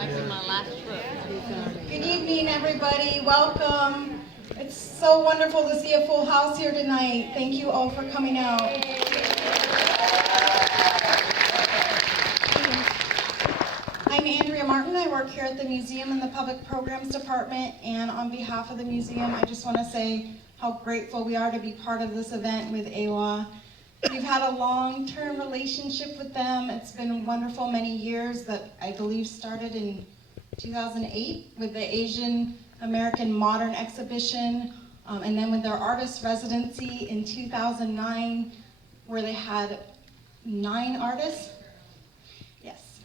Actually, my last trip. Good evening, everybody. Welcome. It's so wonderful to see a full house here tonight. Thank you all for coming out. I'm Andrea Martin. I work here at the museum in the Public Programs Department, and on behalf of the museum, I just want to say how grateful we are to be part of this event with AWA. We've had a long-term relationship with them. It's been wonderful, many years that I believe started in 2008 with the Asian American Modern Exhibition, and then with their artist residency in 2009, where they had 9 artists. Yes.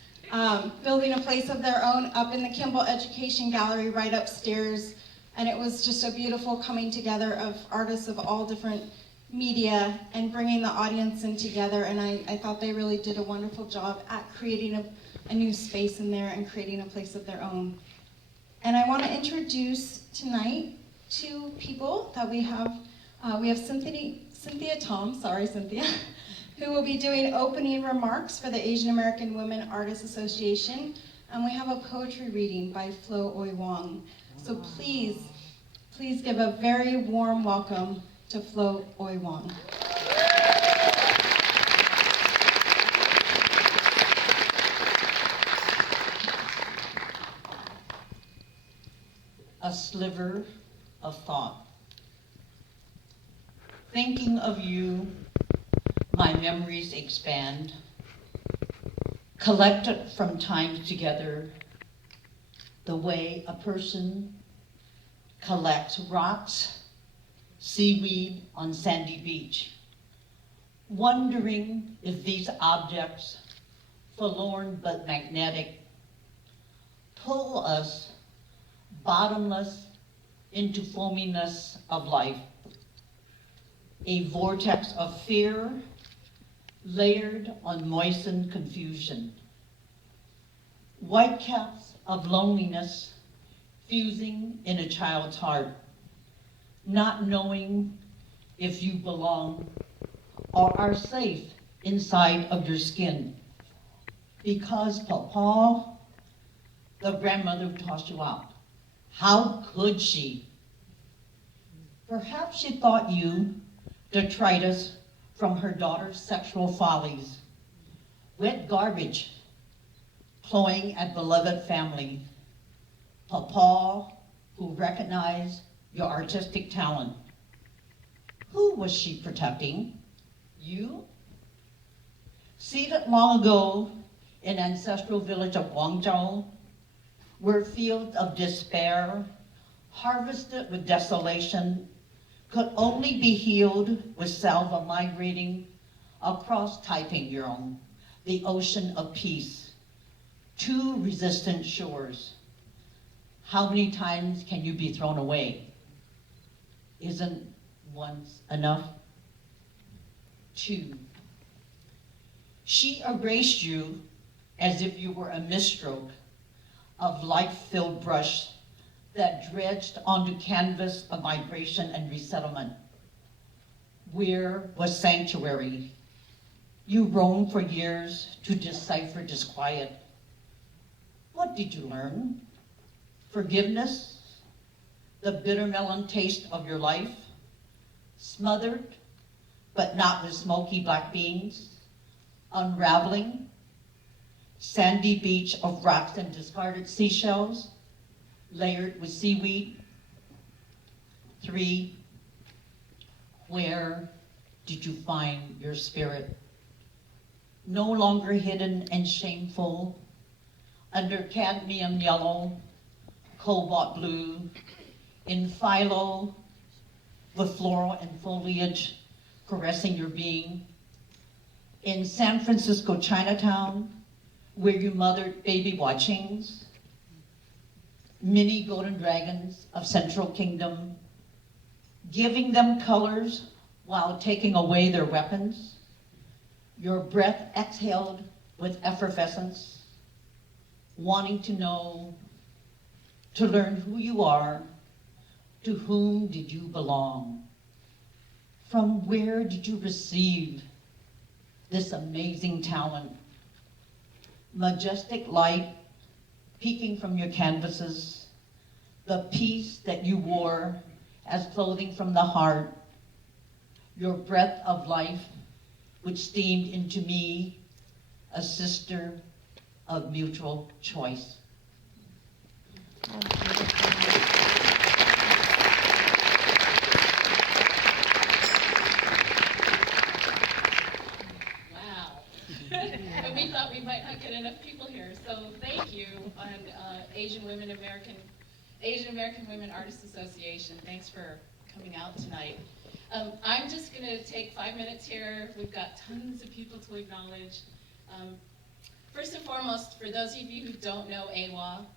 Building a place of their own up in the Kimball Education Gallery right upstairs. And it was just a beautiful coming together of artists of all different media and bringing the audience in together. And I thought they really did a wonderful job at creating a new space in there and creating a place of their own. And I want to introduce tonight 2 people that we have. We have Cynthia Tom, sorry Cynthia, who will be doing opening remarks for the Asian American Women Artists Association. And we have a poetry reading by Flo Oi Wong. So please give a very warm welcome to Flo Oi Wong. A sliver of thought. Thinking of you, my memories expand, collected from times together, the way a person collects rocks, seaweed on sandy beach, wondering if these objects, forlorn but magnetic, pull us bottomless into foaminess of life, a vortex of fear layered on moistened confusion, whitecaps of loneliness fusing in a child's heart, not knowing if you belong or are safe inside of your skin. Because Paw Paw, the grandmother who tossed you out, how could she? Perhaps she thought you, Detritus, from her daughter's sexual follies, wet garbage, cloying at beloved family. Paw Paw, who recognized your artistic talent. Who was she protecting? You? Seated long ago in ancestral village of Guangzhou, where fields of despair, harvested with desolation, could only be healed with salva migrating across Taiping, the ocean of peace, 2 resistant shores. How many times can you be thrown away? Isn't once enough? 2. She erased you as if you were a misstroke of life-filled brush that dredged onto canvas of migration and resettlement. Where was sanctuary? You roamed for years to decipher disquiet. What did you learn? Forgiveness? The bitter melon taste of your life? Smothered, but not with smoky black beans? Unraveling? Sandy beach of rocks and discarded seashells, layered with seaweed. 3, where did you find your spirit? No longer hidden and shameful, under cadmium yellow, cobalt blue, in phyllo, with floral and foliage caressing your being. In San Francisco Chinatown, where you mothered baby watchings, mini golden dragons of Central Kingdom, giving them colors while taking away their weapons. Your breath exhaled with effervescence, wanting to know, to learn who you are, to whom did you belong? From where did you receive this amazing talent? Majestic light, peeking from your canvases, the peace that you wore as clothing from the heart, your breath of life, which steamed into me, a sister of mutual choice. And we thought we might not get enough people here, so thank you on Asian American Women Artists Association. Thanks for coming out tonight. I'm just going to take 5 minutes here. We've got tons of people to acknowledge. First and foremost, for those of you who don't know AWA,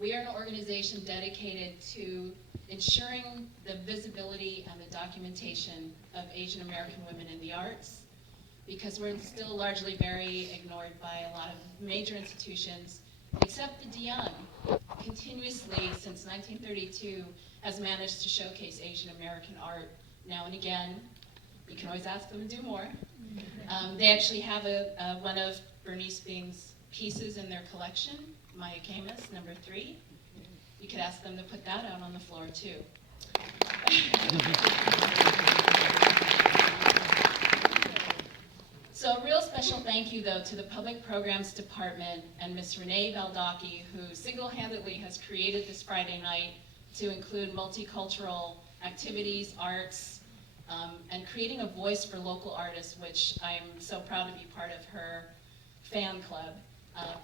we are an organization dedicated to ensuring the visibility and the documentation of Asian American women in the arts, because we're still largely very ignored by a lot of major institutions, except the DeYoung, continuously since 1932 has managed to showcase Asian American art now and again. You can always ask them to do more. They actually have one of Bernice Bing's pieces in their collection, Maya Camus, #3. You could ask them to put that out on the floor too. So a real special thank you, though, to the Public Programs Department and Ms. Renee Baldacchi, who single-handedly has created this Friday night to include multicultural activities, arts, and creating a voice for local artists, which I'm so proud to be part of her fan club.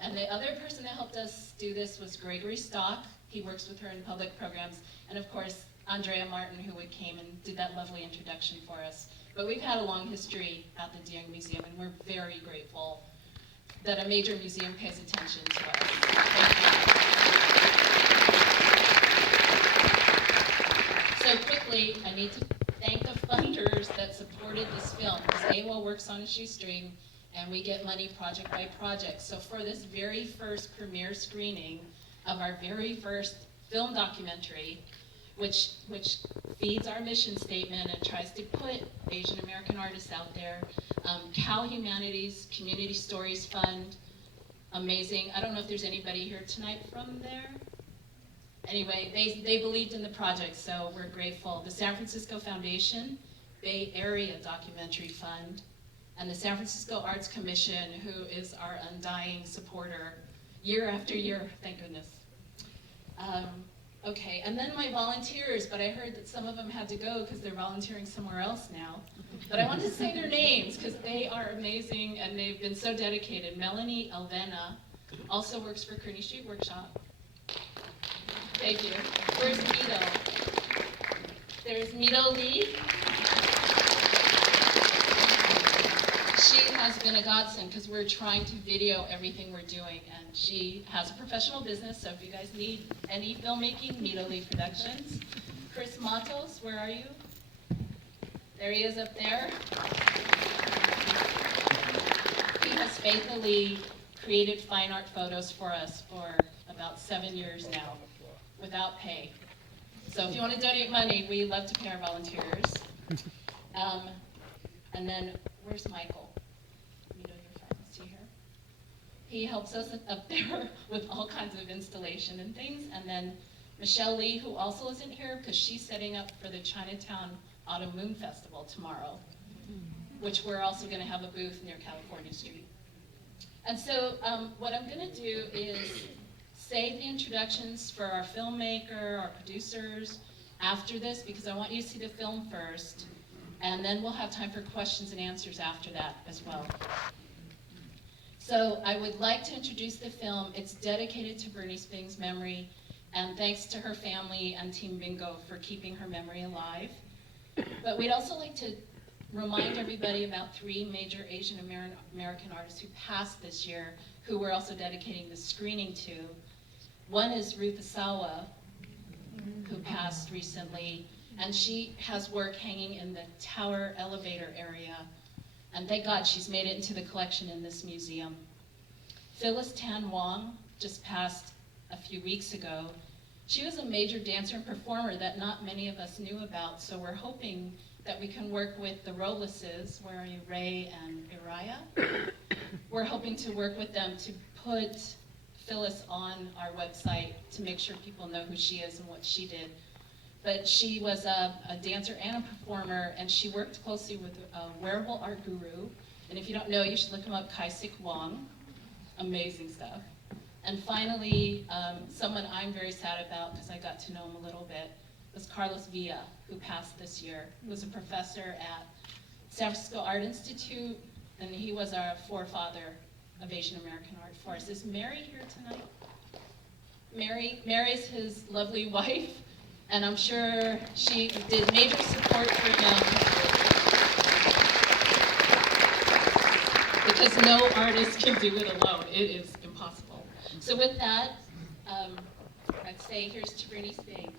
And the other person that helped us do this was Gregory Stock. He works with her in public programs. And of course, Andrea Martin, who came and did that lovely introduction for us. But we've had a long history at the DeYoung Museum, and we're very grateful that a major museum pays attention to us. So quickly, I need to thank the funders that supported this film, because AWA works on a shoestring, and we get money project by project. So for this very first premiere screening of our very first film documentary, which feeds our mission statement and tries to put Asian American artists out there. Cal Humanities Community Stories Fund, amazing. I don't know if there's anybody here tonight from there. Anyway, they believed in the project, so we're grateful. The San Francisco Foundation, Bay Area Documentary Fund, and the San Francisco Arts Commission, who is our undying supporter year after year, thank goodness. Okay, and then my volunteers, but I heard that some of them had to go because they're volunteering somewhere else now. But I want to say their names because they are amazing and they've been so dedicated. Melanie Alvena also works for Kearney Street Workshop. Thank you. Where's Mito? There's Mito Lee. She has been a godsend because we're trying to video everything we're doing, and she has a professional business, so if you guys need any filmmaking, Mito Lee Productions. Chris Matos, where are you? There he is up there. He has faithfully created fine art photos for us for about 7 years now, without pay. So if you want to donate money, we love to pay our volunteers. And then, where's Michael? You know your friend, is he here? He helps us up there with all kinds of installation and things. And then Michelle Lee, who also isn't here because she's setting up for the Chinatown Autumn Moon Festival tomorrow, which we're also going to have a booth near California Street. And so what I'm going to do is save the introductions for our filmmaker, our producers, after this, because I want you to see the film first. And then we'll have time for questions and answers after that as well. So I would like to introduce the film. It's dedicated to Bernice Bing's memory, and thanks to her family and Team Bingo for keeping her memory alive. But we'd also like to remind everybody about 3 major Asian American artists who passed this year, who we're also dedicating the screening to. One is Ruth Asawa, who passed recently. And she has work hanging in the tower elevator area. And thank God she's made it into the collection in this museum. Phyllis Tan Wong just passed a few weeks ago. She was a major dancer and performer that not many of us knew about. So we're hoping that we can work with the Rolleses, where are you, Ray and Uriah? We're hoping to work with them to put Phyllis on our website to make sure people know who she is and what she did. But she was a dancer and a performer, and she worked closely with a wearable art guru. And if you don't know, you should look him up, Kai-Sik Wong. Amazing stuff. And finally, someone I'm very sad about, because I got to know him a little bit, was Carlos Villa, who passed this year. He was a professor at San Francisco Art Institute, and he was our forefather of Asian American art for us. Is Mary here tonight? Mary's his lovely wife, and I'm sure she did major support for him, because no artist can do it alone. It is impossible. So with that, I'd say here's to Bernice Bing.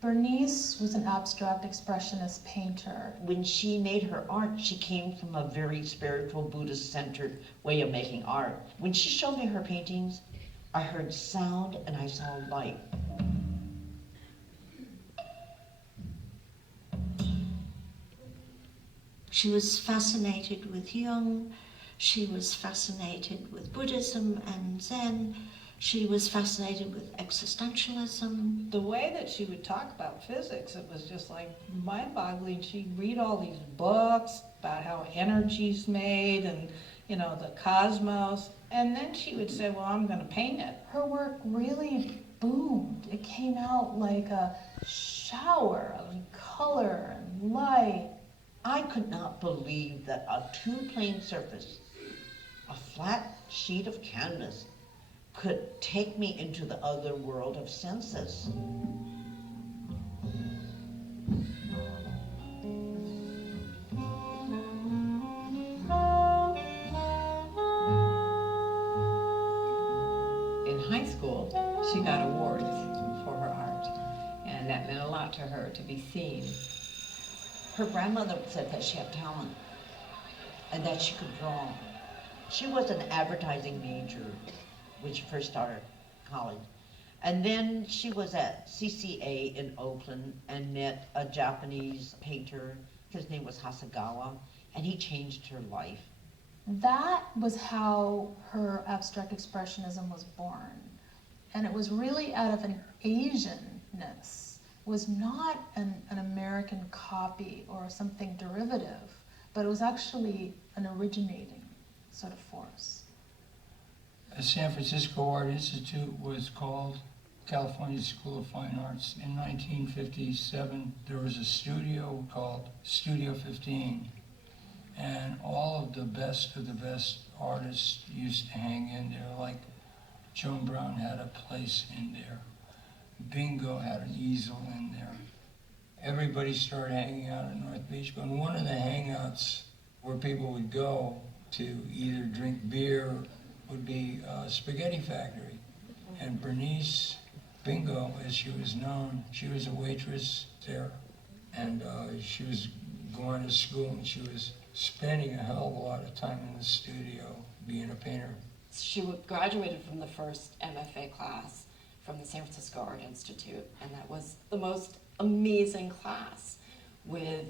Bernice was an abstract expressionist painter. When she made her art, she came from a very spiritual, Buddhist-centered way of making art. When she showed me her paintings, I heard sound and I saw light. She was fascinated with Jung, she was fascinated with Buddhism and Zen, she was fascinated with existentialism. The way that she would talk about physics, it was just like mind-boggling. She'd read all these books about how energy's made and, you know, the cosmos, and then she would say, well, I'm gonna paint it. Her work really boomed. It came out like a shower of color and light. I could not believe that a two-plane surface, a flat sheet of canvas, could take me into the other world of senses. In high school, she got awards for her art, and that meant a lot to her to be seen. Her grandmother said that she had talent and that she could draw. She was an advertising major when she first started college. And then she was at CCA in Oakland and met a Japanese painter. His name was Hasegawa, and he changed her life. That was how her abstract expressionism was born. And it was really out of an Asianness. It was not an American copy or something derivative, but it was actually an originating sort of force. The San Francisco Art Institute was called California School of Fine Arts. In 1957, there was a studio called Studio 15, and all of the best artists used to hang in there. Like Joan Brown had a place in there. Bingo had an easel in there. Everybody started hanging out at North Beach, but one of the hangouts where people would go to either drink beer would be a spaghetti factory. And Bernice Bingo, as she was known, she was a waitress there, and she was going to school, and she was spending a hell of a lot of time in the studio being a painter. She graduated from the first MFA class from the San Francisco Art Institute, and that was the most amazing class with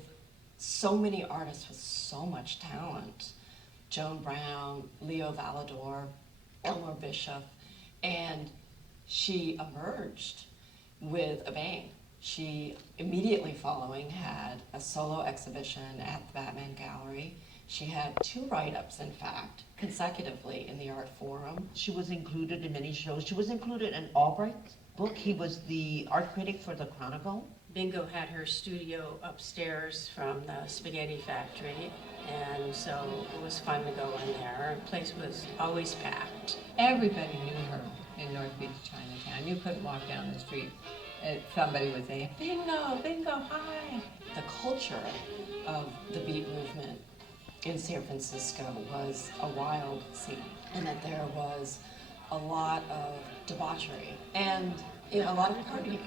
so many artists with so much talent. Joan Brown, Leo Valador, Elmore Bishop, and she emerged with a bang. She, immediately following, had a solo exhibition at the Batman Gallery. She had 2 write-ups, in fact, consecutively in the Art Forum. She was included in many shows. She was included in Albright's book. He was the art critic for the Chronicle. Bingo had her studio upstairs from the spaghetti factory, and so it was fun to go in there. The place was always packed. Everybody knew her in North Beach, Chinatown. You couldn't walk down the street. Somebody would say, bingo, bingo, hi. The culture of the beat movement in San Francisco was a wild scene, and that there was a lot of debauchery and a lot of partying.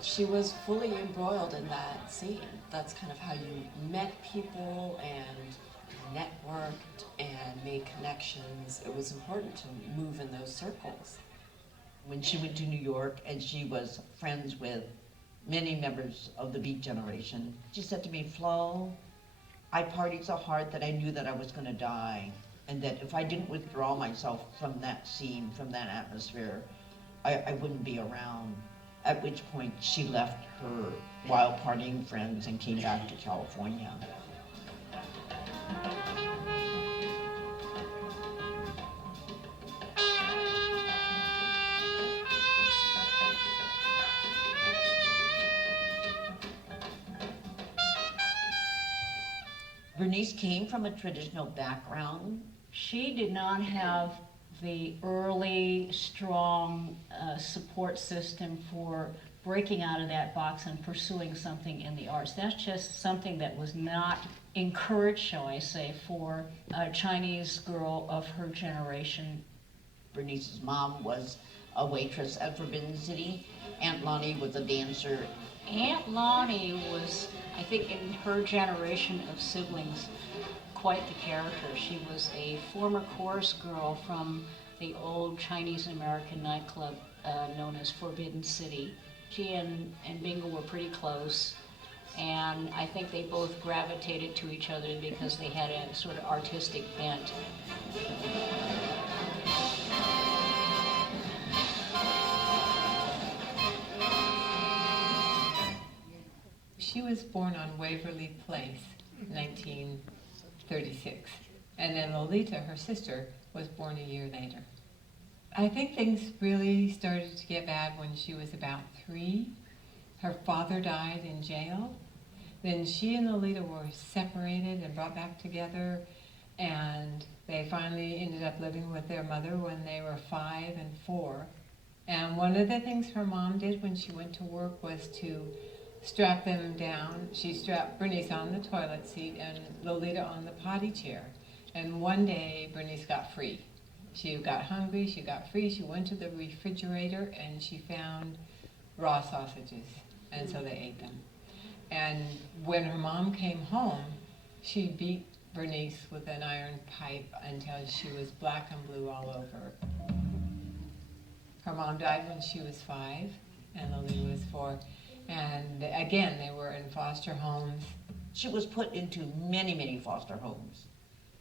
She was fully embroiled in that scene. That's kind of how you met people and networked and made connections. It was important to move in those circles. When she went to New York and she was friends with many members of the Beat generation, she said to me, Flo, I partied so hard that I knew that I was going to die, and that if I didn't withdraw myself from that scene, from that atmosphere, I wouldn't be around. At which point she left her wild partying friends and came back to California. Bernice came from a traditional background. She did not have the early, strong support system for breaking out of that box and pursuing something in the arts. That's just something that was not encouraged, shall I say, for a Chinese girl of her generation. Bernice's mom was a waitress at Forbidden City. Aunt Lonnie was a dancer. Aunt Lonnie was, I think, in her generation of siblings, quite the character. She was a former chorus girl from the old Chinese-American nightclub known as Forbidden City. She and Bingo were pretty close, and I think they both gravitated to each other because they had a sort of artistic bent. She was born on Waverly Place, 1936. And then Lolita, her sister, was born a year later. I think things really started to get bad when she was about 3. Her father died in jail. Then she and Lolita were separated and brought back together, and they finally ended up living with their mother when they were 5 and 4. And one of the things her mom did when she went to work was to strap them down. She strapped Bernice on the toilet seat and Lolita on the potty chair. And one day, Bernice got free. She got hungry, she got free, she went to the refrigerator and she found raw sausages. And so they ate them. And when her mom came home, she beat Bernice with an iron pipe until she was black and blue all over. Her mom died when she was 5 and Lolita was 4. And again, they were in foster homes. She was put into many, many foster homes,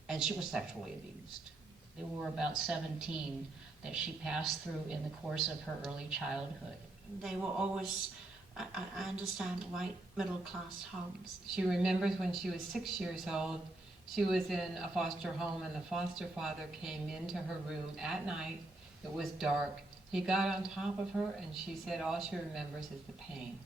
and she was sexually abused. There were about 17 that she passed through in the course of her early childhood. They were always, I understand, white middle-class homes. She remembers when she was 6 years old, she was in a foster home and the foster father came into her room at night. It was dark. He got on top of her and she said all she remembers is the pain.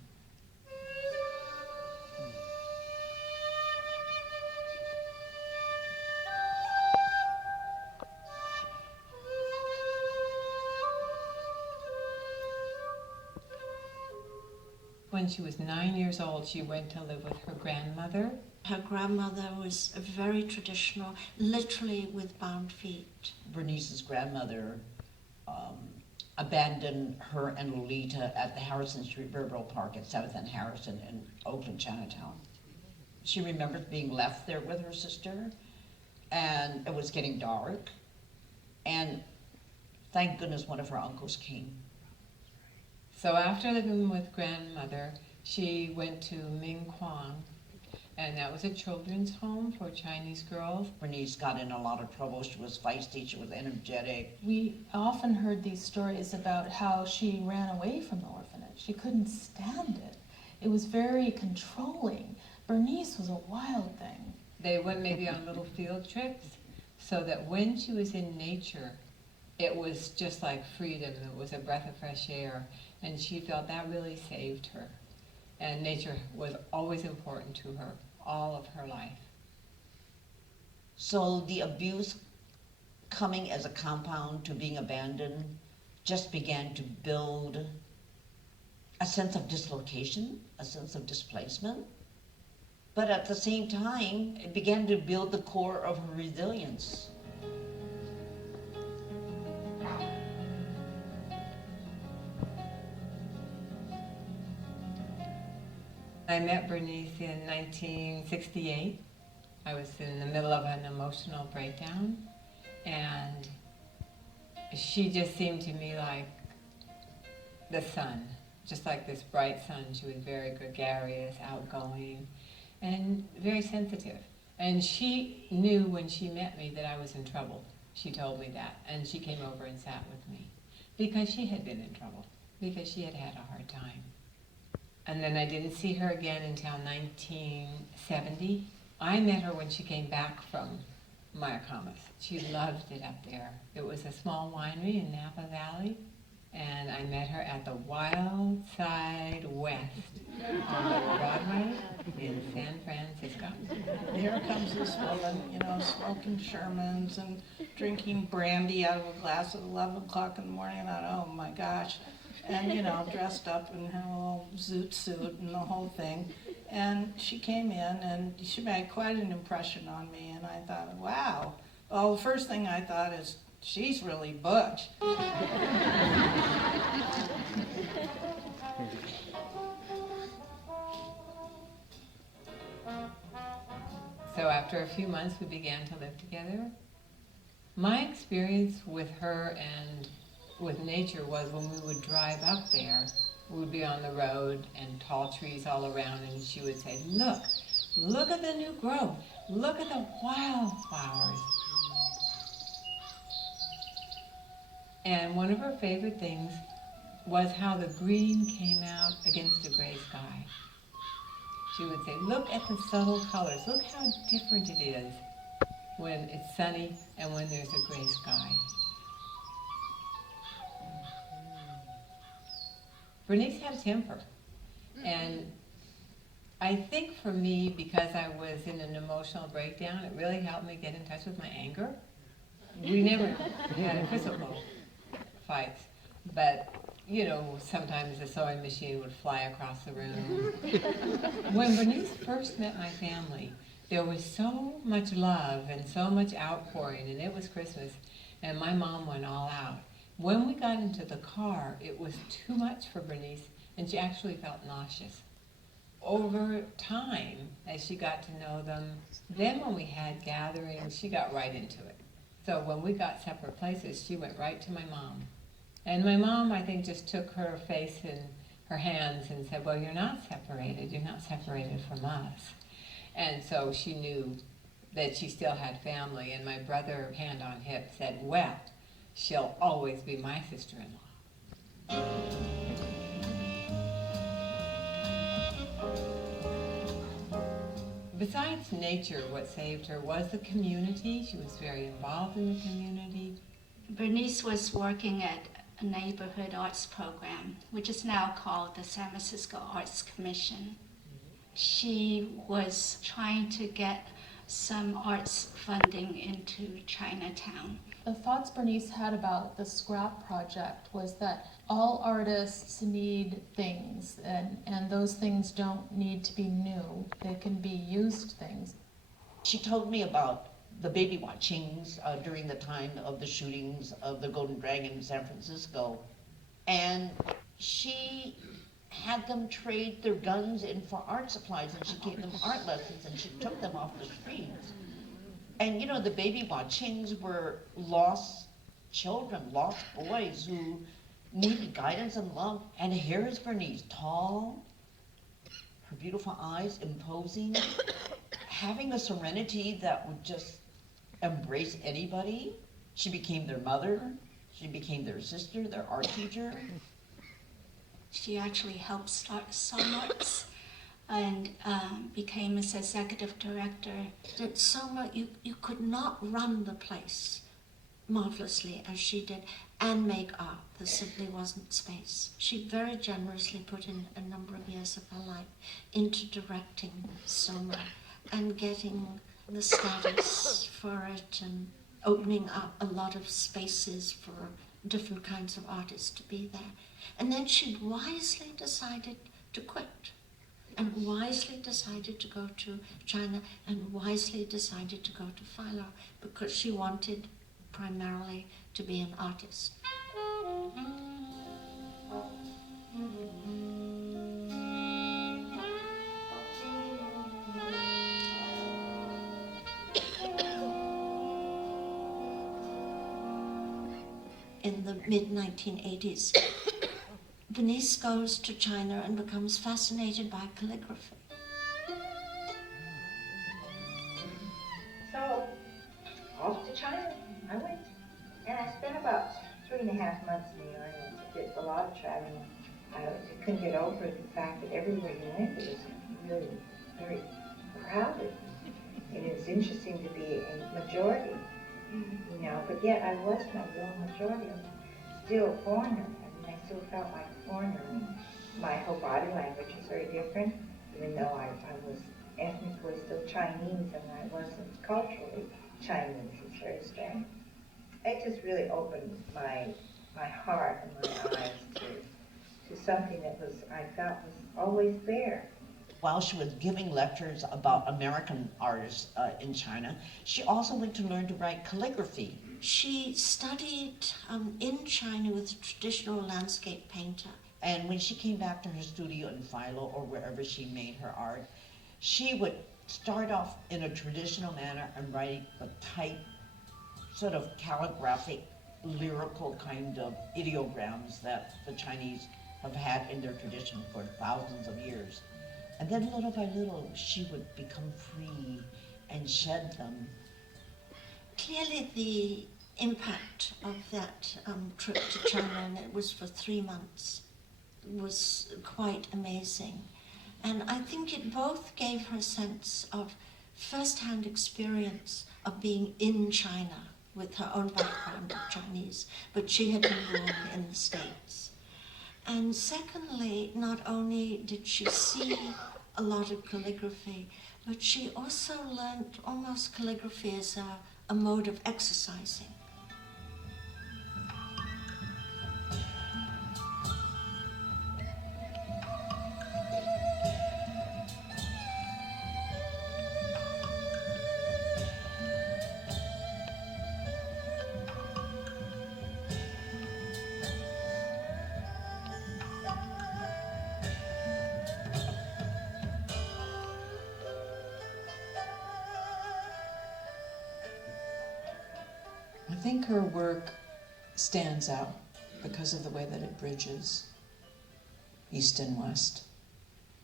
When she was 9 years old, she went to live with her grandmother. Her grandmother was very traditional, literally with bound feet. Bernice's grandmother abandoned her and Lolita at the Harrison Street Riverboat Park at 7th and Harrison in Oakland, Chinatown. She remembers being left there with her sister, and it was getting dark, and thank goodness one of her uncles came. So after living with grandmother, she went to Ming Kwang, and that was a children's home for Chinese girls. Bernice got in a lot of trouble. She was feisty, she was energetic. We often heard these stories about how she ran away from the orphanage. She couldn't stand it. It was very controlling. Bernice was a wild thing. They went maybe on little field trips, so that when she was in nature, it was just like freedom. It was a breath of fresh air, and she felt that really saved her. And nature was always important to her, all of her life. So the abuse coming as a compound to being abandoned just began to build a sense of dislocation, a sense of displacement. But at the same time, it began to build the core of her resilience. I met Bernice in 1968. I was in the middle of an emotional breakdown, and she just seemed to me like the sun, just like this bright sun. She was very gregarious, outgoing, and very sensitive. And she knew when she met me that I was in trouble. She told me that, and she came over and sat with me because she had been in trouble, because she had had a hard time. And then I didn't see her again until 1970. I met her when she came back from Whitecaps. She loved it up there. It was a small winery in Napa Valley, and I met her at the Wild Side West on Broadway in San Francisco. Here comes this woman, you know, smoking Shermans and drinking brandy out of a glass at 11 o'clock in the morning. And I thought, oh my gosh. And, you know, dressed up in her little zoot suit and the whole thing. And she came in and she made quite an impression on me. And I thought, wow. Well, the first thing I thought is, she's really butch. So after a few months, we began to live together. My experience with her and with nature was when we would drive up there, we would be on the road and tall trees all around, and she would say, look at the new growth, look at the wildflowers. And one of her favorite things was how the green came out against the gray sky. She would say, look at the subtle colors, look how different it is when it's sunny and when there's a gray sky. Bernice had a temper, and I think for me, because I was in an emotional breakdown, it really helped me get in touch with my anger. We never had physical fights, but you know, sometimes the sewing machine would fly across the room. When Bernice first met my family, there was so much love and so much outpouring, and it was Christmas, and my mom went all out. When we got into the car, it was too much for Bernice, and she actually felt nauseous. Over time, as she got to know them, then when we had gatherings, she got right into it. So when we got separate places, she went right to my mom. And my mom, I think, just took her face in her hands and said, well, you're not separated from us. And so she knew that she still had family, and my brother, hand on hip, said, well, she'll always be my sister-in-law. Besides nature, what saved her was the community. She was very involved in the community. Bernice was working at a neighborhood arts program, which is now called the San Francisco Arts Commission. She was trying to get some arts funding into Chinatown. The thoughts Bernice had about the scrap project was that all artists need things, and those things don't need to be new. They can be used things. She told me about the baby watchings during the time of the shootings of the Golden Dragon in San Francisco. And she had them trade their guns in for art supplies, and she gave them art lessons, and she took them off the streets. And you know, the baby watchings were lost children, lost boys who needed guidance and love. And here is Bernice, tall, her beautiful eyes imposing, having a serenity that would just embrace anybody. She became their mother, she became their sister, their art teacher. She actually helped start Somarts and became as executive director. That Soma, you could not run the place marvelously as she did and make art. There simply wasn't space. She very generously put in a number of years of her life into directing Soma and getting the status for it and opening up a lot of spaces for different kinds of artists to be there. And then she wisely decided to quit, and wisely decided to go to China, and wisely decided to go to Philo, because she wanted primarily to be an artist. In the mid-1980s, Bernice goes to China and becomes fascinated by calligraphy. So, off to China I went. And I spent about 3.5 months in the islands. I did a lot of traveling. I couldn't get over the fact that everywhere you went it was really very crowded. And it was interesting to be a majority, you know, but yet I wasn't a real majority. I was still a foreigner. I mean, I still felt like a foreigner. I mean, my whole body language is very different, even though I was ethnically still Chinese and I wasn't culturally Chinese. It's very strange. It just really opened my heart and my eyes to something that was, I felt was always there. While she was giving lectures about American artists in China, she also went to learn to write calligraphy. She studied in China with a traditional landscape painter. And when she came back to her studio in Philo or wherever she made her art, she would start off in a traditional manner and write a tight, sort of calligraphic, lyrical kind of ideograms that the Chinese have had in their tradition for thousands of years. And then little by little, she would become free and shed them. Clearly the impact of that trip to China, and it was for 3 months, was quite amazing. And I think it both gave her a sense of first-hand experience of being in China with her own background of Chinese, but she had been born in the States. And secondly, not only did she see a lot of calligraphy, but she also learned almost calligraphy as a mode of exercising. I think her work stands out because of the way that it bridges East and West.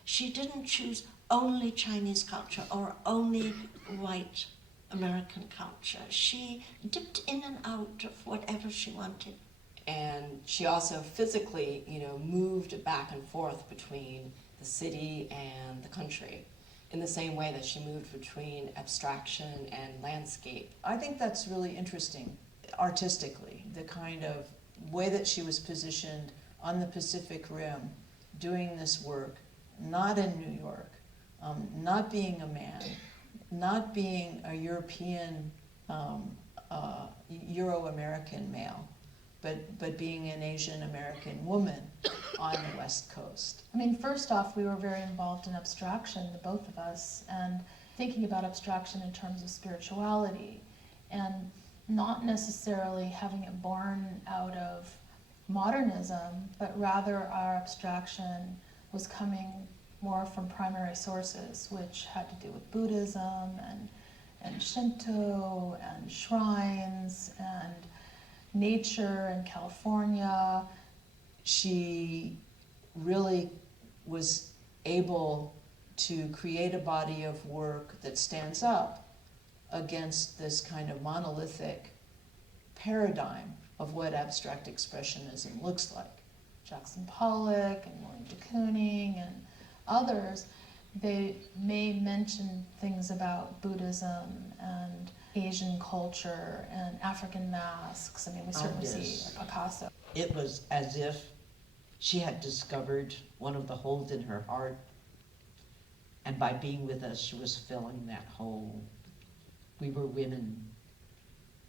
She didn't choose only Chinese culture or only white American culture. She dipped in and out of whatever she wanted. And she also physically, moved back and forth between the city and the country in the same way that she moved between abstraction and landscape. I think that's really interesting artistically, the kind of way that she was positioned on the Pacific Rim doing this work, not in New York, not being a man, not being a European, Euro-American male, but being an Asian American woman on the West Coast. I mean, first off, we were very involved in abstraction, the both of us, and thinking about abstraction in terms of spirituality, and not necessarily having it born out of modernism, but rather our abstraction was coming more from primary sources, which had to do with Buddhism and Shinto and shrines and nature in California. She really was able to create a body of work that stands up against this kind of monolithic paradigm of what abstract expressionism looks like. Jackson Pollock and William de Kooning and others, they may mention things about Buddhism and Asian culture and African masks. I mean, we certainly see Picasso. It was as if she had discovered one of the holes in her heart, and by being with us, she was filling that hole. We were women,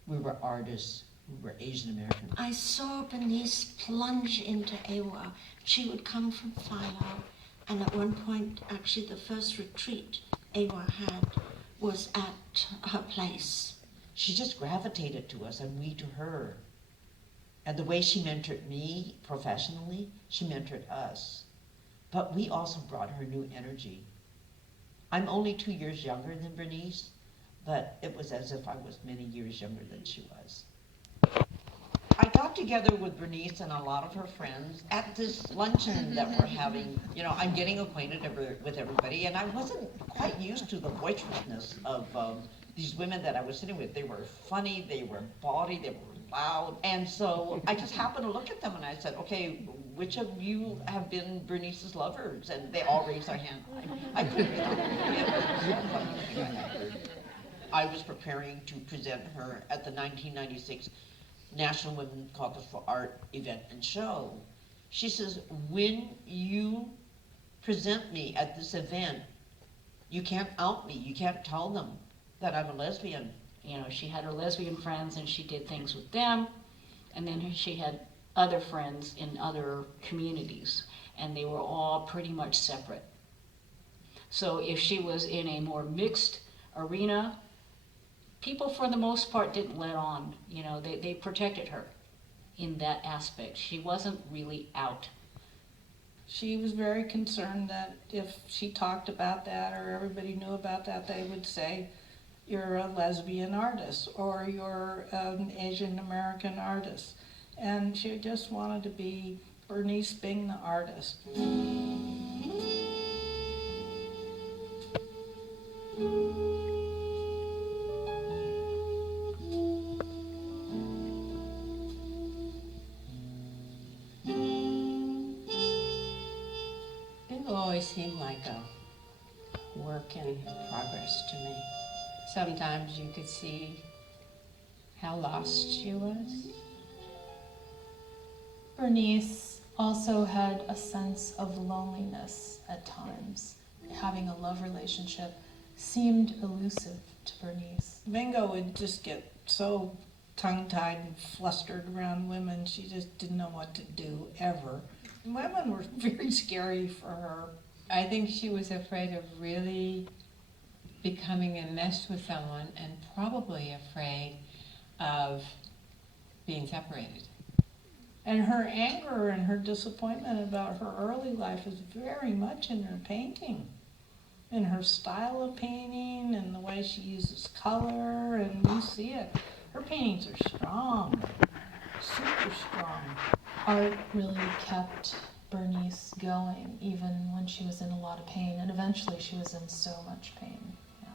we were artists, we were Asian American. I saw Bernice plunge into Awa. She would come from Philo, and at one point, actually the first retreat Awa had was at her place. She just gravitated to us and we to her. And the way she mentored me professionally, she mentored us. But we also brought her new energy. I'm only 2 years younger than Bernice, but it was as if I was many years younger than she was. I got together with Bernice and a lot of her friends at this luncheon that we're having. You know, I'm getting acquainted with everybody, and I wasn't quite used to the boisterousness of these women that I was sitting with. They were funny, they were bawdy, they were loud. And so I just happened to look at them and I said, okay, which of you have been Bernice's lovers? And they all raised their hand. I couldn't I was preparing to present her at the 1996 National Women Caucus for Art event and show. She says, when you present me at this event, you can't out me, you can't tell them that I'm a lesbian. You know, she had her lesbian friends and she did things with them, and then she had other friends in other communities, and they were all pretty much separate. So if she was in a more mixed arena, people for the most part didn't let on. You know, they protected her in that aspect. She wasn't really out. She was very concerned that if she talked about that or everybody knew about that, they would say, you're a lesbian artist or you're an Asian American artist. And she just wanted to be Bernice being the artist. It always seemed like a work in progress to me. Sometimes you could see how lost she was. Bernice also had a sense of loneliness at times. Having a love relationship seemed elusive to Bernice. Mingo would just get so tongue-tied and flustered around women, she just didn't know what to do, ever. Women were very scary for her. I think she was afraid of really becoming enmeshed with someone, and probably afraid of being separated. And her anger and her disappointment about her early life is very much in her painting, in her style of painting and the way she uses color, and you see it. Her paintings are strong, super strong. Art really kept Bernice going even when she was in a lot of pain, and eventually she was in so much pain. Yeah.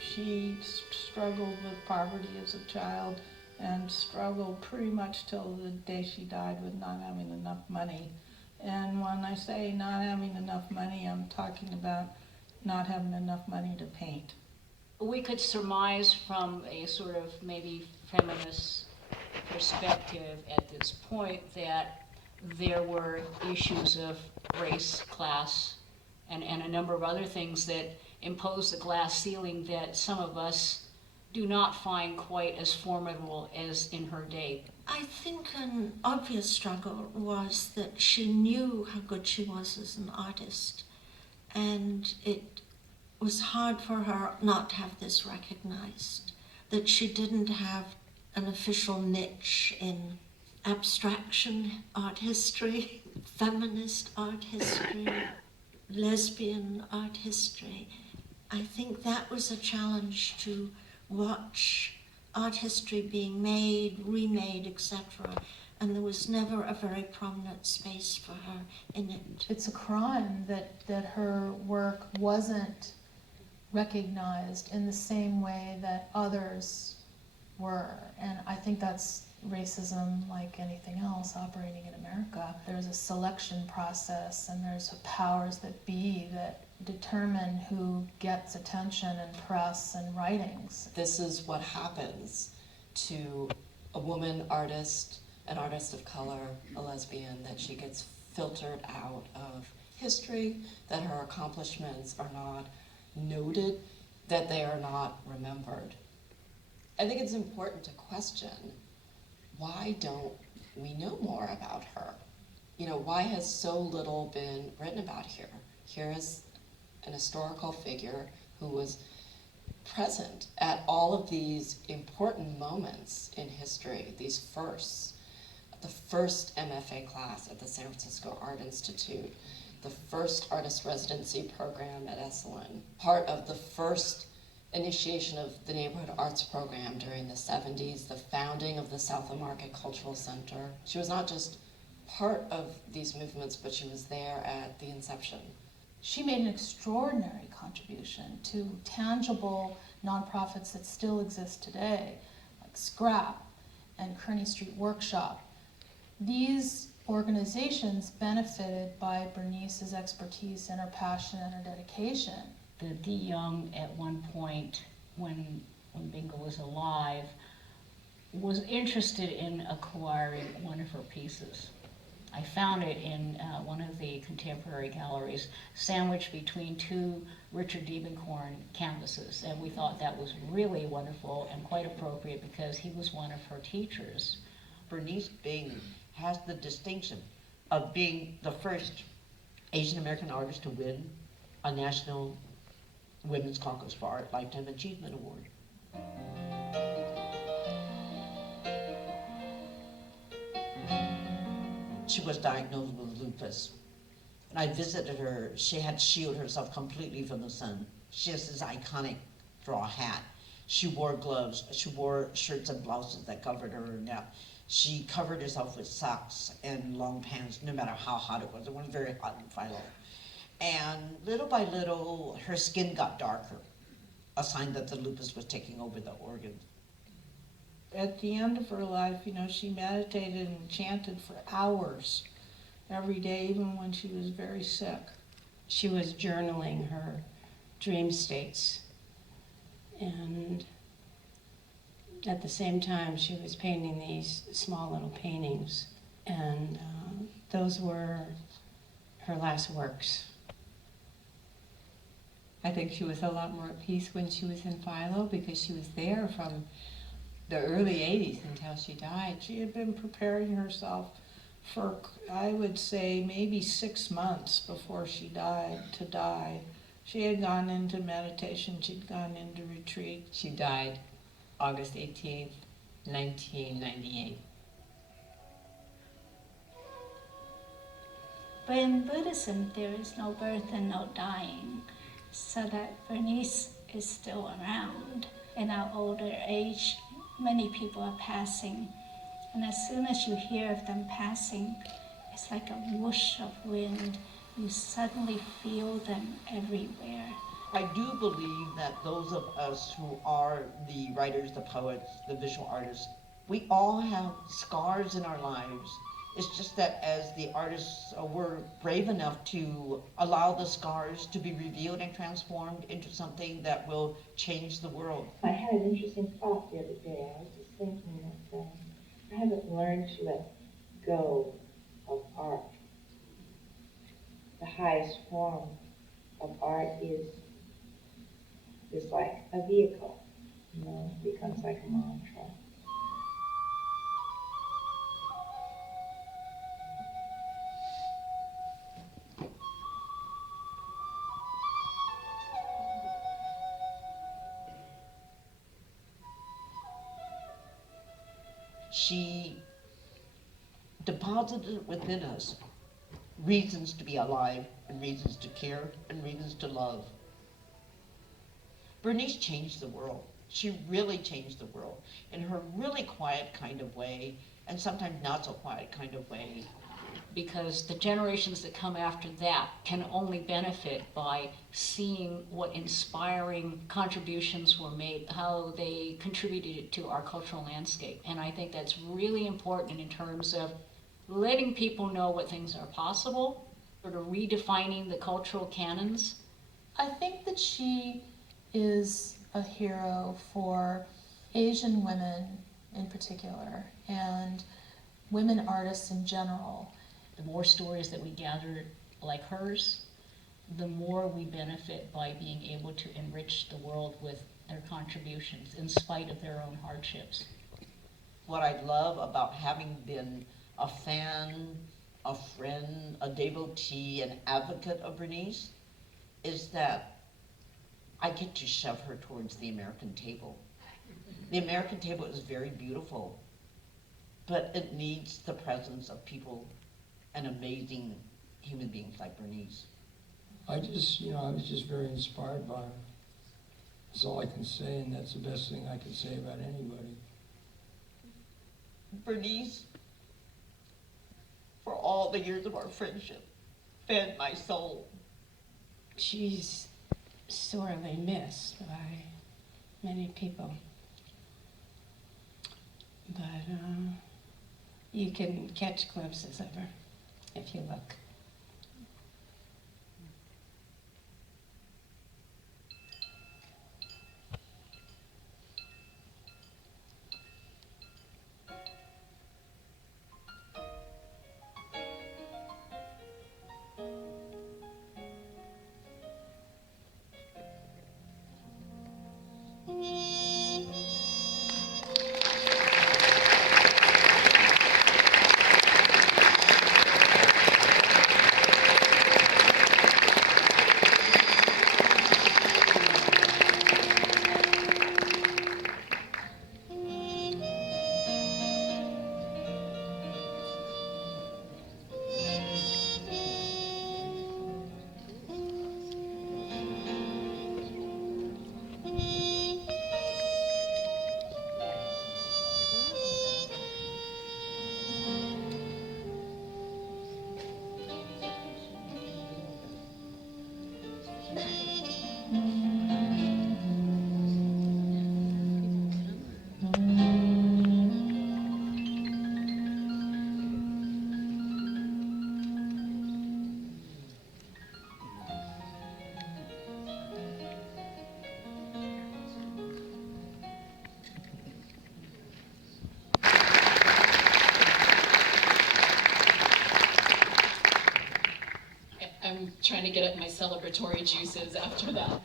She struggled with poverty as a child and struggled pretty much till the day she died with not having enough money. And when I say not having enough money, I'm talking about not having enough money to paint. We could surmise from a sort of maybe feminist perspective at this point that there were issues of race, class, and a number of other things that imposed the glass ceiling that some of us do not find quite as formidable as in her day. I think an obvious struggle was that she knew how good she was as an artist, and it was hard for her not to have this recognized, that she didn't have an official niche in abstraction art history, feminist art history, lesbian art history. I think that was a challenge to watch art history being made, remade, etc., and there was never a very prominent space for her in it. It's a crime that her work wasn't recognized in the same way that others were. And I think that's racism like anything else operating in America. There's a selection process and there's powers that be that determine who gets attention and press and writings. This is what happens to a woman artist, an artist of color, a lesbian, that she gets filtered out of history, that her accomplishments are not noted, that they are not remembered. I think it's important to question, why don't we know more about her? You know, why has so little been written about here? Here is an historical figure who was present at all of these important moments in history, these firsts. The first MFA class at the San Francisco Art Institute, the first artist residency program at Esalen, part of the first initiation of the neighborhood arts program during the 70s, the founding of the South Market Cultural Center. She was not just part of these movements, but she was there at the inception. She made an extraordinary contribution to tangible nonprofits that still exist today, like Scrap and Kearney Street Workshop. These organizations benefited by Bernice's expertise and her passion and her dedication. The De Young at one point, when Bingo was alive, was interested in acquiring one of her pieces. I found it in one of the contemporary galleries, sandwiched between two Richard Diebenkorn canvases, and we thought that was really wonderful and quite appropriate because he was one of her teachers. Bernice Bing has the distinction of being the first Asian American artist to win a National Women's Caucus for Art Lifetime Achievement Award. She was diagnosed with lupus. And I visited her. She had shielded herself completely from the sun. She has this iconic straw hat. She wore gloves. She wore shirts and blouses that covered her neck. She covered herself with socks and long pants, no matter how hot it was. It was very hot in Philo. And little by little, her skin got darker, a sign that the lupus was taking over the organs. At the end of her life, you know, she meditated and chanted for hours every day, even when she was very sick. She was journaling her dream states, and at the same time she was painting these small little paintings, and those were her last works. I think she was a lot more at peace when she was in Philo because she was there from the early 80s until she died. She had been preparing herself for, I would say, maybe 6 months before she died, to die. She had gone into meditation, she'd gone into retreat. She died August 18th, 1998. But in Buddhism, there is no birth and no dying, so that Bernice is still around. In our older age, many people are passing, and as soon as you hear of them passing, it's like a whoosh of wind. You suddenly feel them everywhere. I do believe that those of us who are the writers, the poets, the visual artists, we all have scars in our lives. It's just that as the artists were brave enough to allow the scars to be revealed and transformed into something that will change the world. I had an interesting thought the other day. I was just thinking that I haven't learned to let go of art. The highest form of art is like a vehicle, you know, it becomes like a mantra. She deposited within us reasons to be alive, and reasons to care, and reasons to love. Bernice changed the world. She really changed the world in her really quiet kind of way, and sometimes not so quiet kind of way. Because the generations that come after that can only benefit by seeing what inspiring contributions were made, how they contributed to our cultural landscape. And I think that's really important in terms of letting people know what things are possible, sort of redefining the cultural canons. I think that she is a hero for Asian women in particular, and women artists in general. The more stories that we gather like hers, the more we benefit by being able to enrich the world with their contributions in spite of their own hardships. What I love about having been a fan, a friend, a devotee, an advocate of Bernice is that I get to shove her towards the American table. The American table is very beautiful, but it needs the presence of people and amazing human beings like Bernice. I was just very inspired by her. That's all I can say, and that's the best thing I can say about anybody. Bernice, for all the years of our friendship, fed my soul. She's sorely missed by many people. But you can catch glimpses of her if you look. I'm trying to get up my celebratory juices after that.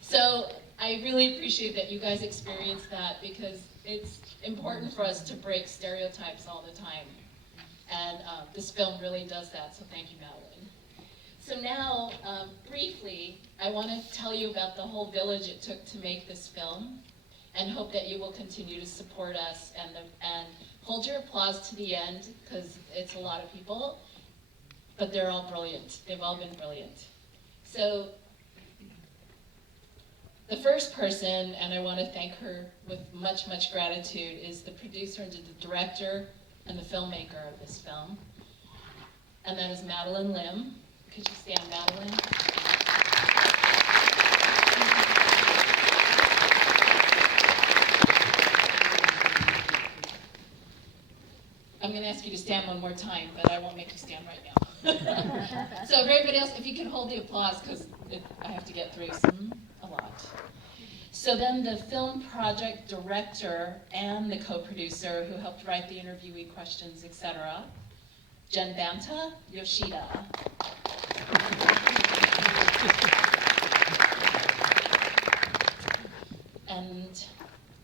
So I really appreciate that you guys experienced that, because it's important for us to break stereotypes all the time. And this film really does that, so thank you, Madeline. So now, briefly, I want to tell you about the whole village it took to make this film, and hope that you will continue to support us and hold your applause to the end, because it's a lot of people. But they're all brilliant. They've all been brilliant. So the first person, and I want to thank her with much, much gratitude, is the producer and the director and the filmmaker of this film. And that is Madeline Lim. Could you stand, Madeline? I'm going to ask you to stand one more time, but I won't make you stand right now. So everybody else, if you can hold the applause, because I have to get through a lot. So then the film project director and the co-producer who helped write the interviewee questions, etc., Jen Banta Yoshida. And